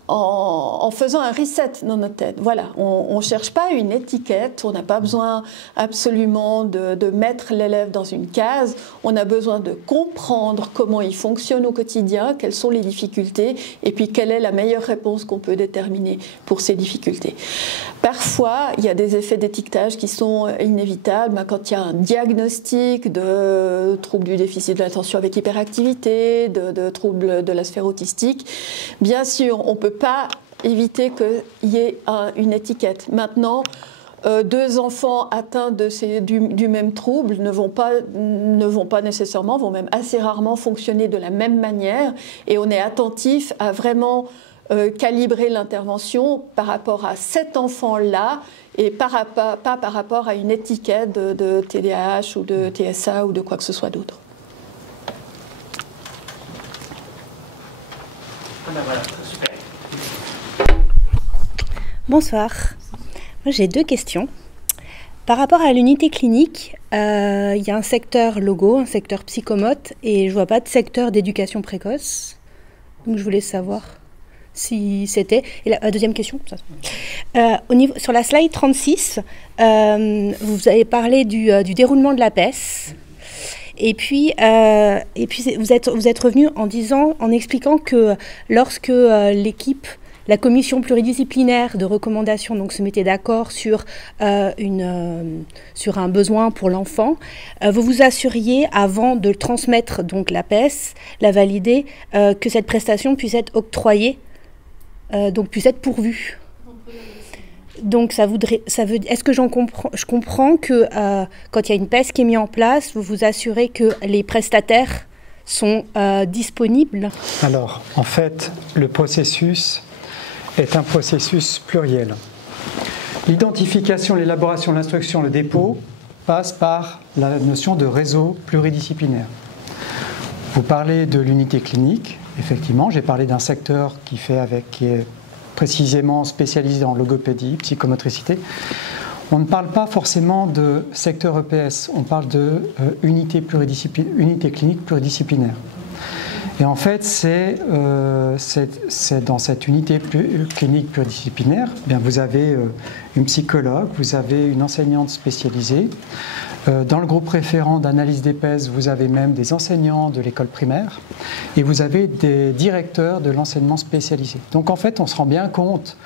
en faisant un reset dans notre tête. Voilà, on ne cherche pas une étiquette, on n'a pas besoin absolument de mettre l'élève dans une case, on a besoin de comprendre comment il fonctionne au quotidien, quelles sont les difficultés, et puis quelle est la meilleure réponse qu'on peut déterminer pour ces difficultés. Parfois, il y a des effets d'étiquetage qui sont inévitables, quand il y a un diagnostic de troubles du déficit de l'attention avec hyperactivité, de troubles de la sphère autistique. Bien sûr, on ne peut pas éviter qu'il y ait une étiquette. Maintenant, deux enfants atteints du même trouble ne vont pas nécessairement, vont même assez rarement fonctionner de la même manière, et on est attentif à vraiment calibrer l'intervention par rapport à cet enfant-là et pas par rapport à une étiquette de TDAH ou de TSA ou de quoi que ce soit d'autre. Voilà, super. Bonsoir. Moi, j'ai deux questions. Par rapport à l'unité clinique, il y a un secteur logo, un secteur psychomote, et je ne vois pas de secteur d'éducation précoce. Donc, je voulais savoir si c'était... Et la deuxième question, sur la slide 36, vous avez parlé du déroulement de la PES. Et puis vous êtes revenu en expliquant que lorsque l'équipe, la commission pluridisciplinaire de recommandation donc, se mettait d'accord sur un besoin pour l'enfant, vous vous assuriez, avant de transmettre donc la PES, la valider, que cette prestation puisse être octroyée, donc puisse être pourvue. Donc est-ce que je comprends que quand il y a une PES qui est mise en place, vous vous assurez que les prestataires sont disponibles? Alors, en fait, le processus est un processus pluriel. L'identification, l'élaboration, l'instruction, le dépôt passe par la notion de réseau pluridisciplinaire. Vous parlez de l'unité clinique, effectivement, j'ai parlé d'un secteur qui est précisément spécialisé en logopédie, psychomotricité. On ne parle pas forcément de secteur EPS, on parle de unité clinique pluridisciplinaire. Et en fait, c'est dans cette unité clinique pluridisciplinaire, bien, vous avez une psychologue, vous avez une enseignante spécialisée. Dans le groupe référent d'analyse d'EPS, vous avez même des enseignants de l'école primaire et vous avez des directeurs de l'enseignement spécialisé. Donc en fait, on se rend bien compte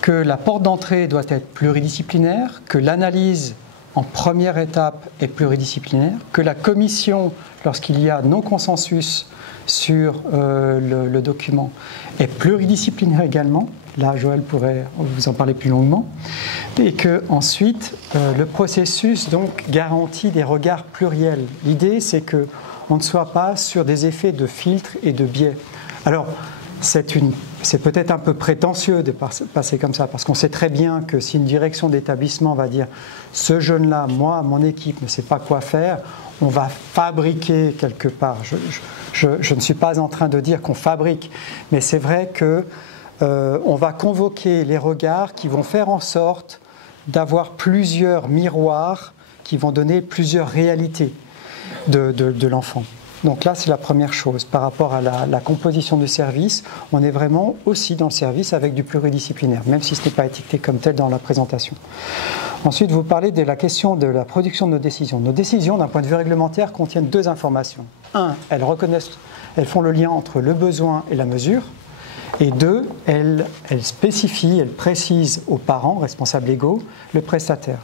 que la porte d'entrée doit être pluridisciplinaire, que l'analyse en première étape est pluridisciplinaire, que la commission, lorsqu'il y a non-consensus sur le document, est pluridisciplinaire également. Là, Joël pourrait vous en parler plus longuement. Et qu'ensuite, le processus donc, garantit des regards pluriels. L'idée, c'est qu'on ne soit pas sur des effets de filtre et de biais. Alors, c'est peut-être un peu prétentieux de passer comme ça, parce qu'on sait très bien que si une direction d'établissement va dire « ce jeune-là, moi, mon équipe ne sait pas quoi faire », on va fabriquer quelque part. Je ne suis pas en train de dire qu'on fabrique, mais c'est vrai que on va convoquer les regards qui vont faire en sorte d'avoir plusieurs miroirs qui vont donner plusieurs réalités de l'enfant. Donc là, c'est la première chose. Par rapport à la composition du service, on est vraiment aussi dans le service avec du pluridisciplinaire, même si ce n'est pas étiqueté comme tel dans la présentation. Ensuite, vous parlez de la question de la production de nos décisions. Nos décisions, d'un point de vue réglementaire, contiennent deux informations. Un, elles font le lien entre le besoin et la mesure. Et deux, elles spécifient, elles précisent aux parents, responsables légaux, le prestataire.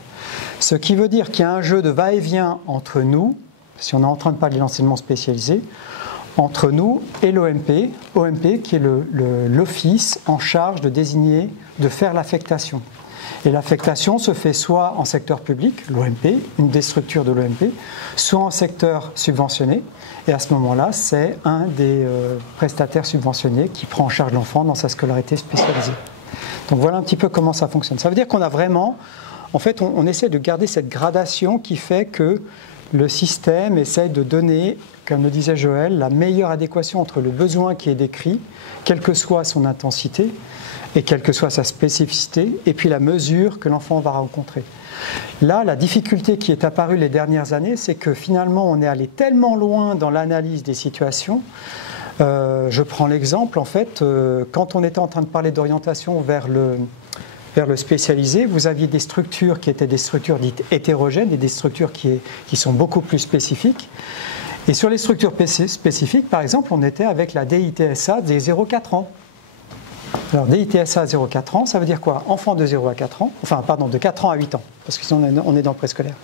Ce qui veut dire qu'il y a un jeu de va-et-vient entre nous, si on est en train de parler de l'enseignement spécialisé, entre nous et l'OMP, OMP qui est l'office en charge de désigner, de faire l'affectation. Et l'affectation se fait soit en secteur public, l'OMP, une des structures de l'OMP, soit en secteur subventionné. Et à ce moment-là, c'est un des prestataires subventionnés qui prend en charge l'enfant dans sa scolarité spécialisée. Donc voilà un petit peu comment ça fonctionne. Ça veut dire qu'on a vraiment, en fait, on essaie de garder cette gradation qui fait que le système essaie de donner, comme le disait Joël, la meilleure adéquation entre le besoin qui est décrit, quelle que soit son intensité et quelle que soit sa spécificité, et puis la mesure que l'enfant va rencontrer. Là, la difficulté qui est apparue les dernières années, c'est que finalement, on est allé tellement loin dans l'analyse des situations. Je prends l'exemple, en fait, quand on était en train de parler d'orientation vers le spécialisé, vous aviez des structures qui étaient des structures dites hétérogènes et des structures qui sont beaucoup plus spécifiques. Et sur les structures spécifiques, par exemple, on était avec la DITSA des 0-4 ans. Alors DITSA 0-4 ans, ça veut dire quoi? Enfant de 0 à 4 ans, enfin pardon, de 4 ans à 8 ans, parce qu'on est dans le préscolaire.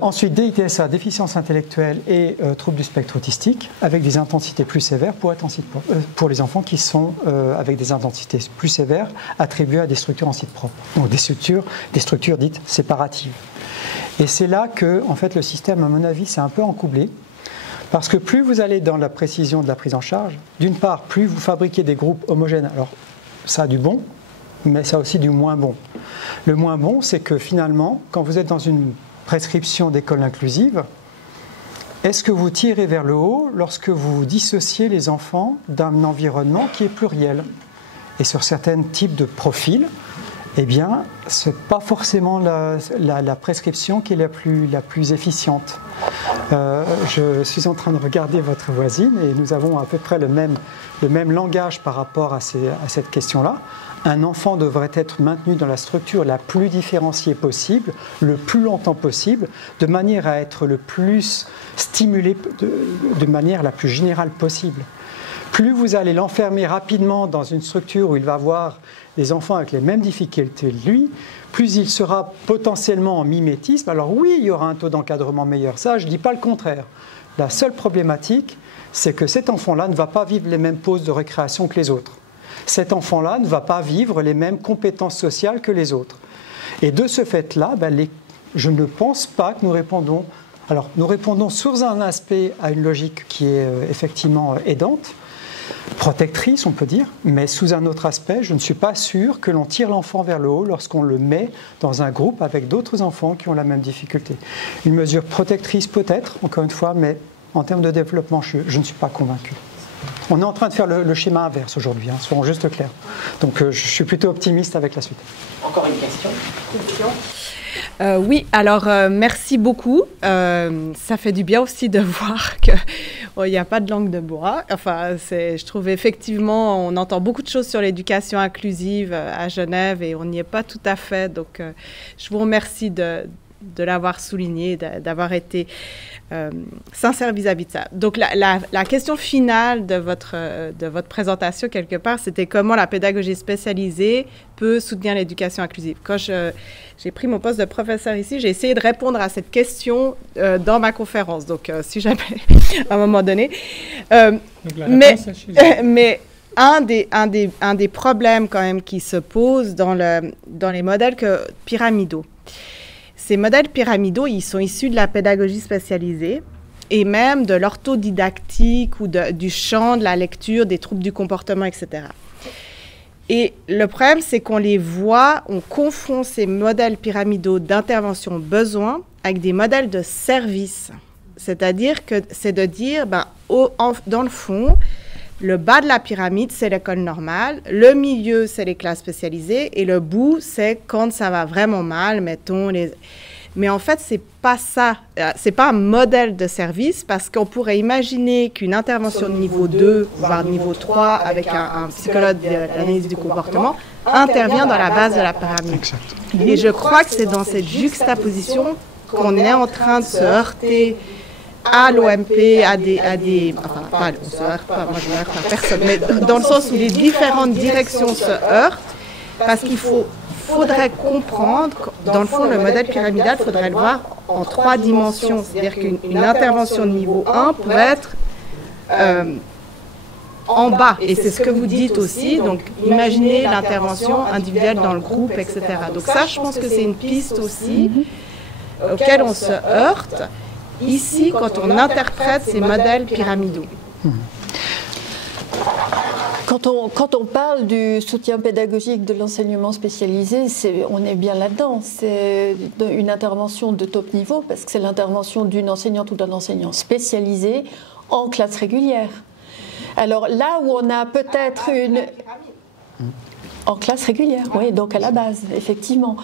Ensuite, DITSA, déficience intellectuelle et troubles du spectre autistique, avec des intensités plus sévères pour les enfants qui sont avec des intensités plus sévères attribuées à des structures en site propre, donc des structures dites séparatives. Et c'est là que, en fait, le système, à mon avis, s'est un peu encoublé, parce que plus vous allez dans la précision de la prise en charge, d'une part, plus vous fabriquez des groupes homogènes, alors ça a du bon, mais ça a aussi du moins bon. Le moins bon, c'est que finalement, quand vous êtes dans une prescription d'école inclusive, est-ce que vous tirez vers le haut lorsque vous dissociez les enfants d'un environnement qui est pluriel? Et sur certains types de profils, eh bien, ce n'est pas forcément la prescription qui est la plus efficiente. Je suis en train de regarder votre voisine et nous avons à peu près le même langage par rapport à cette question-là. Un enfant devrait être maintenu dans la structure la plus différenciée possible, le plus longtemps possible, de manière à être le plus stimulé de manière la plus générale possible. Plus vous allez l'enfermer rapidement dans une structure où il va avoir des enfants avec les mêmes difficultés que lui, plus il sera potentiellement en mimétisme. Alors oui, il y aura un taux d'encadrement meilleur, ça je ne dis pas le contraire. La seule problématique, c'est que cet enfant-là ne va pas vivre les mêmes pauses de récréation que les autres. cet enfant-là ne va pas vivre les mêmes compétences sociales que les autres. Et de ce fait-là, je ne pense pas que nous répondons. Alors, nous répondons sur un aspect à une logique qui est effectivement aidante, protectrice, on peut dire, mais sous un autre aspect, je ne suis pas sûr que l'on tire l'enfant vers le haut lorsqu'on le met dans un groupe avec d'autres enfants qui ont la même difficulté. Une mesure protectrice peut-être, encore une fois, mais en termes de développement, je ne suis pas convaincu. On est en train de faire le schéma inverse aujourd'hui, soyons juste clairs. Donc je suis plutôt optimiste avec la suite. Encore une question. Oui, alors merci beaucoup. Ça fait du bien aussi de voir qu'il n'y a pas de langue de bois. Enfin, je trouve effectivement, on entend beaucoup de choses sur l'éducation inclusive à Genève et on n'y est pas tout à fait. Donc, je vous remercie de l'avoir souligné, d'avoir été sincère vis-à-vis de ça. Donc, la question finale de votre présentation, quelque part, c'était comment la pédagogie spécialisée peut soutenir l'éducation inclusive. Quand j'ai pris mon poste de professeur ici, j'ai essayé de répondre à cette question dans ma conférence. Donc, si jamais, à un moment donné. Mais un des problèmes quand même qui se posent dans les modèles pyramidaux, ces modèles pyramidaux, ils sont issus de la pédagogie spécialisée et même de l'orthodidactique ou du champ de la lecture, des troubles du comportement, etc. Et le problème, c'est qu'on les voit, on confond ces modèles pyramidaux d'intervention besoin avec des modèles de service. C'est-à-dire que c'est de dire, dans le fond, le bas de la pyramide, c'est l'école normale, le milieu, c'est les classes spécialisées, et le bout, c'est quand ça va vraiment mal, mettons les... Mais en fait, c'est pas ça, c'est pas un modèle de service, parce qu'on pourrait imaginer qu'une intervention de niveau 2, voire niveau 3, avec un psychologue de l'analyse du comportement, intervient dans la base de la pyramide. Exact. Et je crois que c'est dans cette juxtaposition qu'on est en train de se heurter à l'OMP, enfin, pas, on se heurte pas, moi je ne heurte à personne, mais dans le sens où les différentes directions se heurtent, parce qu'il faudrait comprendre, dans le fond, le modèle pyramidal, il faudrait le voir en 3 dimensions. C'est-à-dire qu'une intervention de niveau 1 pourrait être en bas, et c'est ce que vous dites aussi, donc imaginez l'intervention individuelle dans le groupe, etc. Donc ça, je pense que c'est une piste aussi auquel on se heurte. Ici, quand on interprète ces modèles pyramidaux. Quand on parle du soutien pédagogique de l'enseignement spécialisé, on est bien là-dedans. C'est une intervention de top niveau, parce que c'est l'intervention d'une enseignante ou d'un enseignant spécialisé en classe régulière. Alors là où on a peut-être une... En classe régulière, oui, donc à la base, effectivement.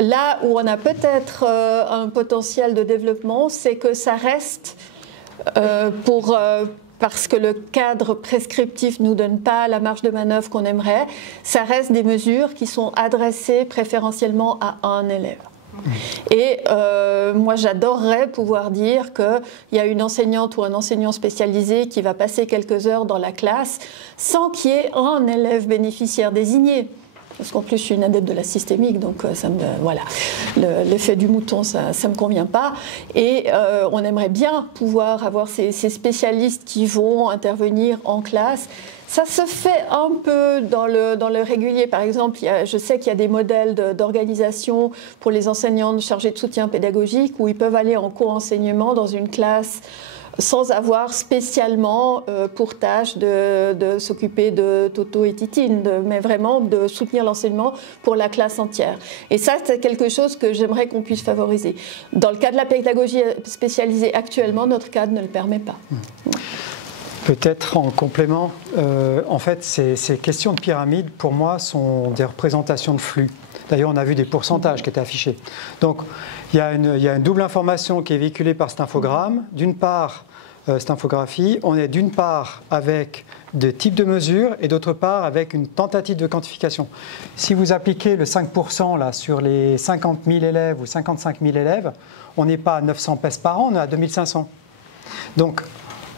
Là où on a peut-être un potentiel de développement, c'est que ça reste parce que le cadre prescriptif ne nous donne pas la marge de manœuvre qu'on aimerait, ça reste des mesures qui sont adressées préférentiellement à un élève. Et moi, j'adorerais pouvoir dire qu'il y a une enseignante ou un enseignant spécialisé qui va passer quelques heures dans la classe sans qu'il y ait un élève bénéficiaire désigné. Parce qu'en plus, je suis une adepte de la systémique, donc voilà, l'effet du mouton, ça ne me convient pas. Et on aimerait bien pouvoir avoir ces spécialistes qui vont intervenir en classe. Ça se fait un peu dans le régulier. Par exemple, je sais qu'il y a des modèles d'organisation pour les enseignants chargés de soutien pédagogique où ils peuvent aller en co-enseignement dans une classe sans avoir spécialement pour tâche de s'occuper de Toto et Titine, mais vraiment de soutenir l'enseignement pour la classe entière. Et ça, c'est quelque chose que j'aimerais qu'on puisse favoriser. Dans le cas de la pédagogie spécialisée actuellement, notre cadre ne le permet pas. Peut-être en complément, en fait, ces questions de pyramide, pour moi, sont des représentations de flux. D'ailleurs, on a vu des pourcentages qui étaient affichés. Donc, il y a une double information qui est véhiculée par cet infogramme. D'une part, cette infographie, on est d'une part avec des types de mesures et d'autre part avec une tentative de quantification. Si vous appliquez le 5% là, sur les 50 000 élèves ou 55 000 élèves, on n'est pas à 900 PES par an, on est à 2500. Donc,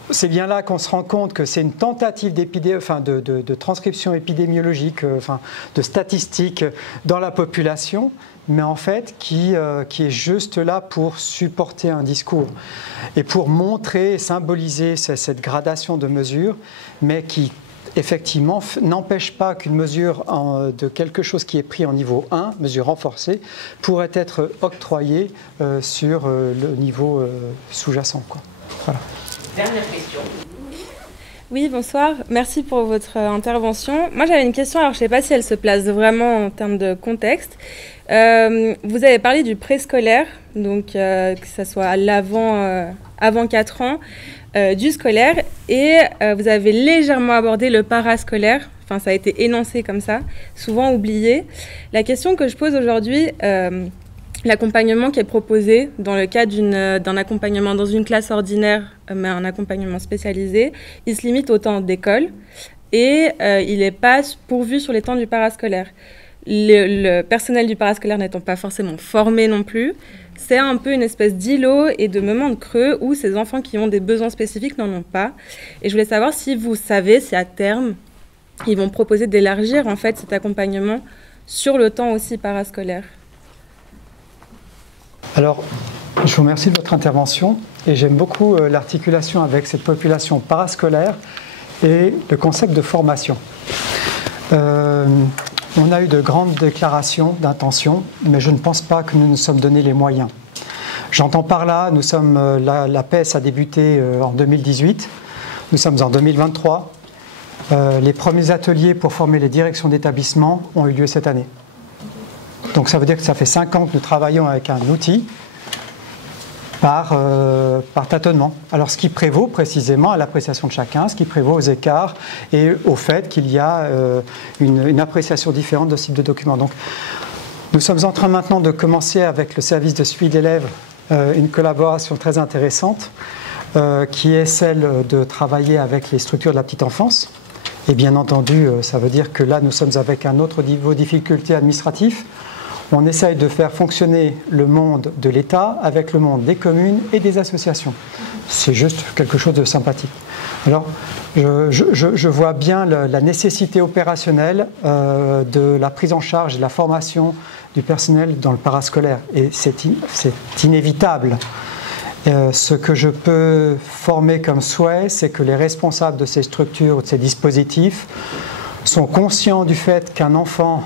c'est bien là qu'on se rend compte que c'est une tentative de transcription épidémiologique, de statistiques dans la population, mais en fait qui est juste là pour supporter un discours et pour montrer et symboliser cette gradation de mesures, mais qui effectivement, n'empêche pas qu'une mesure de quelque chose qui est pris en niveau 1, mesure renforcée, pourrait être octroyée sur le niveau sous-jacent. Voilà. Dernière question. Oui, bonsoir. Merci pour votre intervention. Moi, j'avais une question, alors je ne sais pas si elle se place vraiment en termes de contexte. Vous avez parlé du préscolaire, donc que ce soit à avant 4 ans, du scolaire, et vous avez légèrement abordé le parascolaire. Enfin, ça a été énoncé comme ça, souvent oublié. La question que je pose aujourd'hui, l'accompagnement qui est proposé dans le cadre d'un accompagnement dans une classe ordinaire, mais un accompagnement spécialisé, il se limite au temps d'école et il n'est pas pourvu sur les temps du parascolaire. Le personnel du parascolaire n'étant pas forcément formé non plus, c'est un peu une espèce d'îlot et de moment de creux où ces enfants qui ont des besoins spécifiques n'en ont pas. Et je voulais savoir si vous savez si à terme, ils vont proposer d'élargir en fait cet accompagnement sur le temps aussi parascolaire. Alors, je vous remercie de votre intervention et j'aime beaucoup l'articulation avec cette population parascolaire et le concept de formation. On a eu de grandes déclarations d'intention, mais je ne pense pas que nous nous sommes donné les moyens. J'entends par là, la PES a débuté en 2018, nous sommes en 2023. Les premiers ateliers pour former les directions d'établissement ont eu lieu cette année. Donc ça veut dire que ça fait 5 ans que nous travaillons avec un outil par tâtonnement. Alors ce qui prévaut précisément à l'appréciation de chacun, ce qui prévaut aux écarts et au fait qu'il y a une appréciation différente de ce type de document. Donc nous sommes en train maintenant de commencer avec le service de suivi d'élèves une collaboration très intéressante qui est celle de travailler avec les structures de la petite enfance. Et bien entendu, ça veut dire que là nous sommes avec un autre niveau de difficulté administratif. On essaye de faire fonctionner le monde de l'État avec le monde des communes et des associations. C'est juste quelque chose de sympathique. Alors, je vois bien la nécessité opérationnelle de la prise en charge et de la formation du personnel dans le parascolaire. Et c'est inévitable. Ce que je peux former comme souhait, c'est que les responsables de ces structures ou de ces dispositifs sont conscients du fait qu'un enfant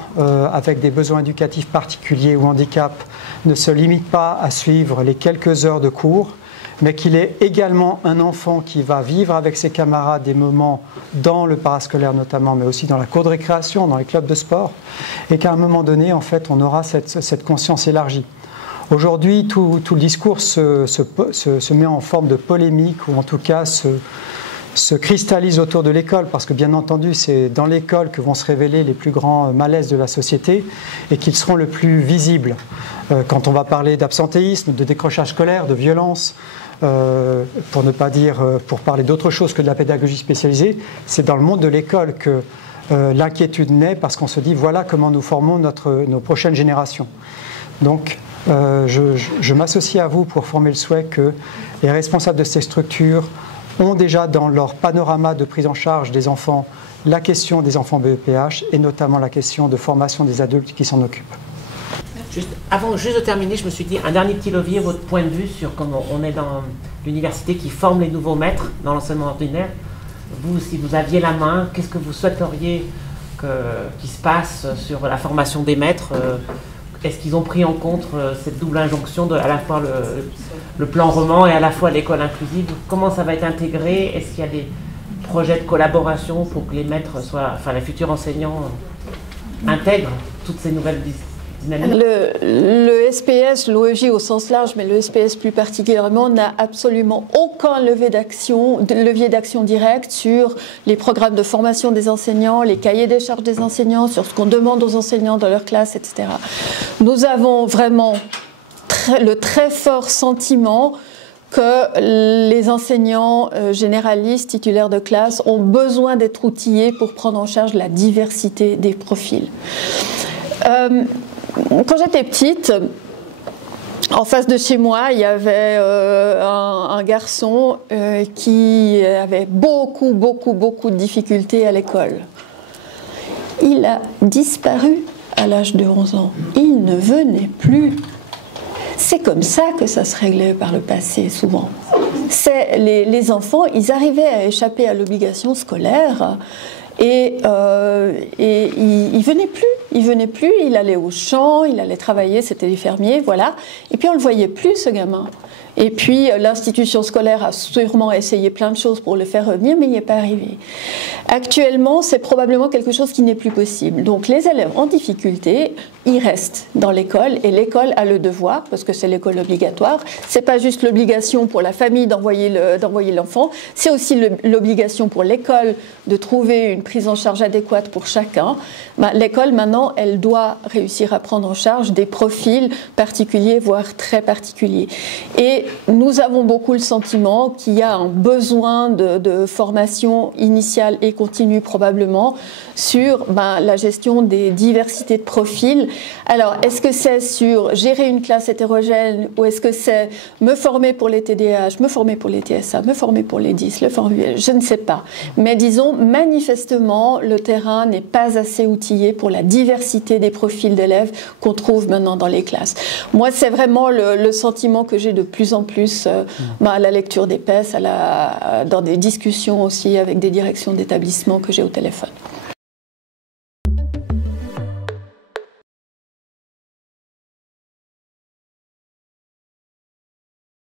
avec des besoins éducatifs particuliers ou handicap ne se limite pas à suivre les quelques heures de cours, mais qu'il est également un enfant qui va vivre avec ses camarades des moments dans le parascolaire notamment, mais aussi dans la cour de récréation, dans les clubs de sport, et qu'à un moment donné, en fait, on aura cette conscience élargie. Aujourd'hui, tout le discours se met en forme de polémique, ou en tout cas se cristallise autour de l'école, parce que bien entendu c'est dans l'école que vont se révéler les plus grands malaises de la société et qu'ils seront le plus visibles. Quand on va parler d'absentéisme, de décrochage scolaire, de violence, pour ne pas dire, pour parler d'autre chose que de la pédagogie spécialisée, c'est dans le monde de l'école que l'inquiétude naît, parce qu'on se dit voilà comment nous formons nos prochaines générations. Donc je m'associe à vous pour former le souhait que les responsables de ces structures ont déjà dans leur panorama de prise en charge des enfants la question des enfants BEPH et notamment la question de formation des adultes qui s'en occupent. Avant de terminer, je me suis dit un dernier petit levier, votre point de vue sur comment on est dans l'université qui forme les nouveaux maîtres dans l'enseignement ordinaire. Vous, si vous aviez la main, qu'est-ce que vous souhaiteriez qu'il se passe sur la formation des maîtres? Est-ce qu'ils ont pris en compte cette double injonction de à la fois le plan roman et à la fois l'école inclusive? Comment ça va être intégré? Est-ce qu'il y a des projets de collaboration pour que les maîtres les futurs enseignants intègrent toutes ces nouvelles dynamiques? Le SPS, l'OEJ au sens large, mais le SPS plus particulièrement, n'a absolument aucun levier d'action direct sur les programmes de formation des enseignants, les cahiers des charges des enseignants, sur ce qu'on demande aux enseignants dans leur classe, etc. Nous avons vraiment le très fort sentiment que les enseignants généralistes, titulaires de classe, ont besoin d'être outillés pour prendre en charge la diversité des profils. Quand j'étais petite, en face de chez moi, il y avait un garçon qui avait beaucoup de difficultés à l'école. Il a disparu à l'âge de 11 ans. Il ne venait plus. C'est comme ça que ça se réglait par le passé, souvent. Les enfants, ils arrivaient à échapper à l'obligation scolaire. Et il venait plus. Il venait plus, il allait au champ, il allait travailler, c'était des fermiers, voilà. Et puis on le voyait plus, ce gamin. Et puis l'institution scolaire a sûrement essayé plein de choses pour le faire revenir, mais il n'y est pas arrivé. Actuellement, c'est probablement quelque chose qui n'est plus possible. Donc les élèves en difficulté, ils restent dans l'école et l'école a le devoir, parce que c'est l'école obligatoire. C'est pas juste l'obligation pour la famille d'envoyer l'enfant, c'est aussi l'obligation pour l'école de trouver une prise en charge adéquate pour chacun. L'école maintenant, elle doit réussir à prendre en charge des profils particuliers, voire très particuliers. Et nous avons beaucoup le sentiment qu'il y a un besoin de formation initiale et continue probablement sur la gestion des diversités de profils. Alors, est-ce que c'est sur gérer une classe hétérogène ou est-ce que c'est me former pour les TDAH, me former pour les TSA, me former pour les DIS, je ne sais pas. Mais disons, manifestement, le terrain n'est pas assez outillé pour la diversité des profils d'élèves qu'on trouve maintenant dans les classes. Moi, c'est vraiment le sentiment que j'ai de plus en plus à la lecture des PES, dans des discussions aussi avec des directions d'établissements que j'ai au téléphone.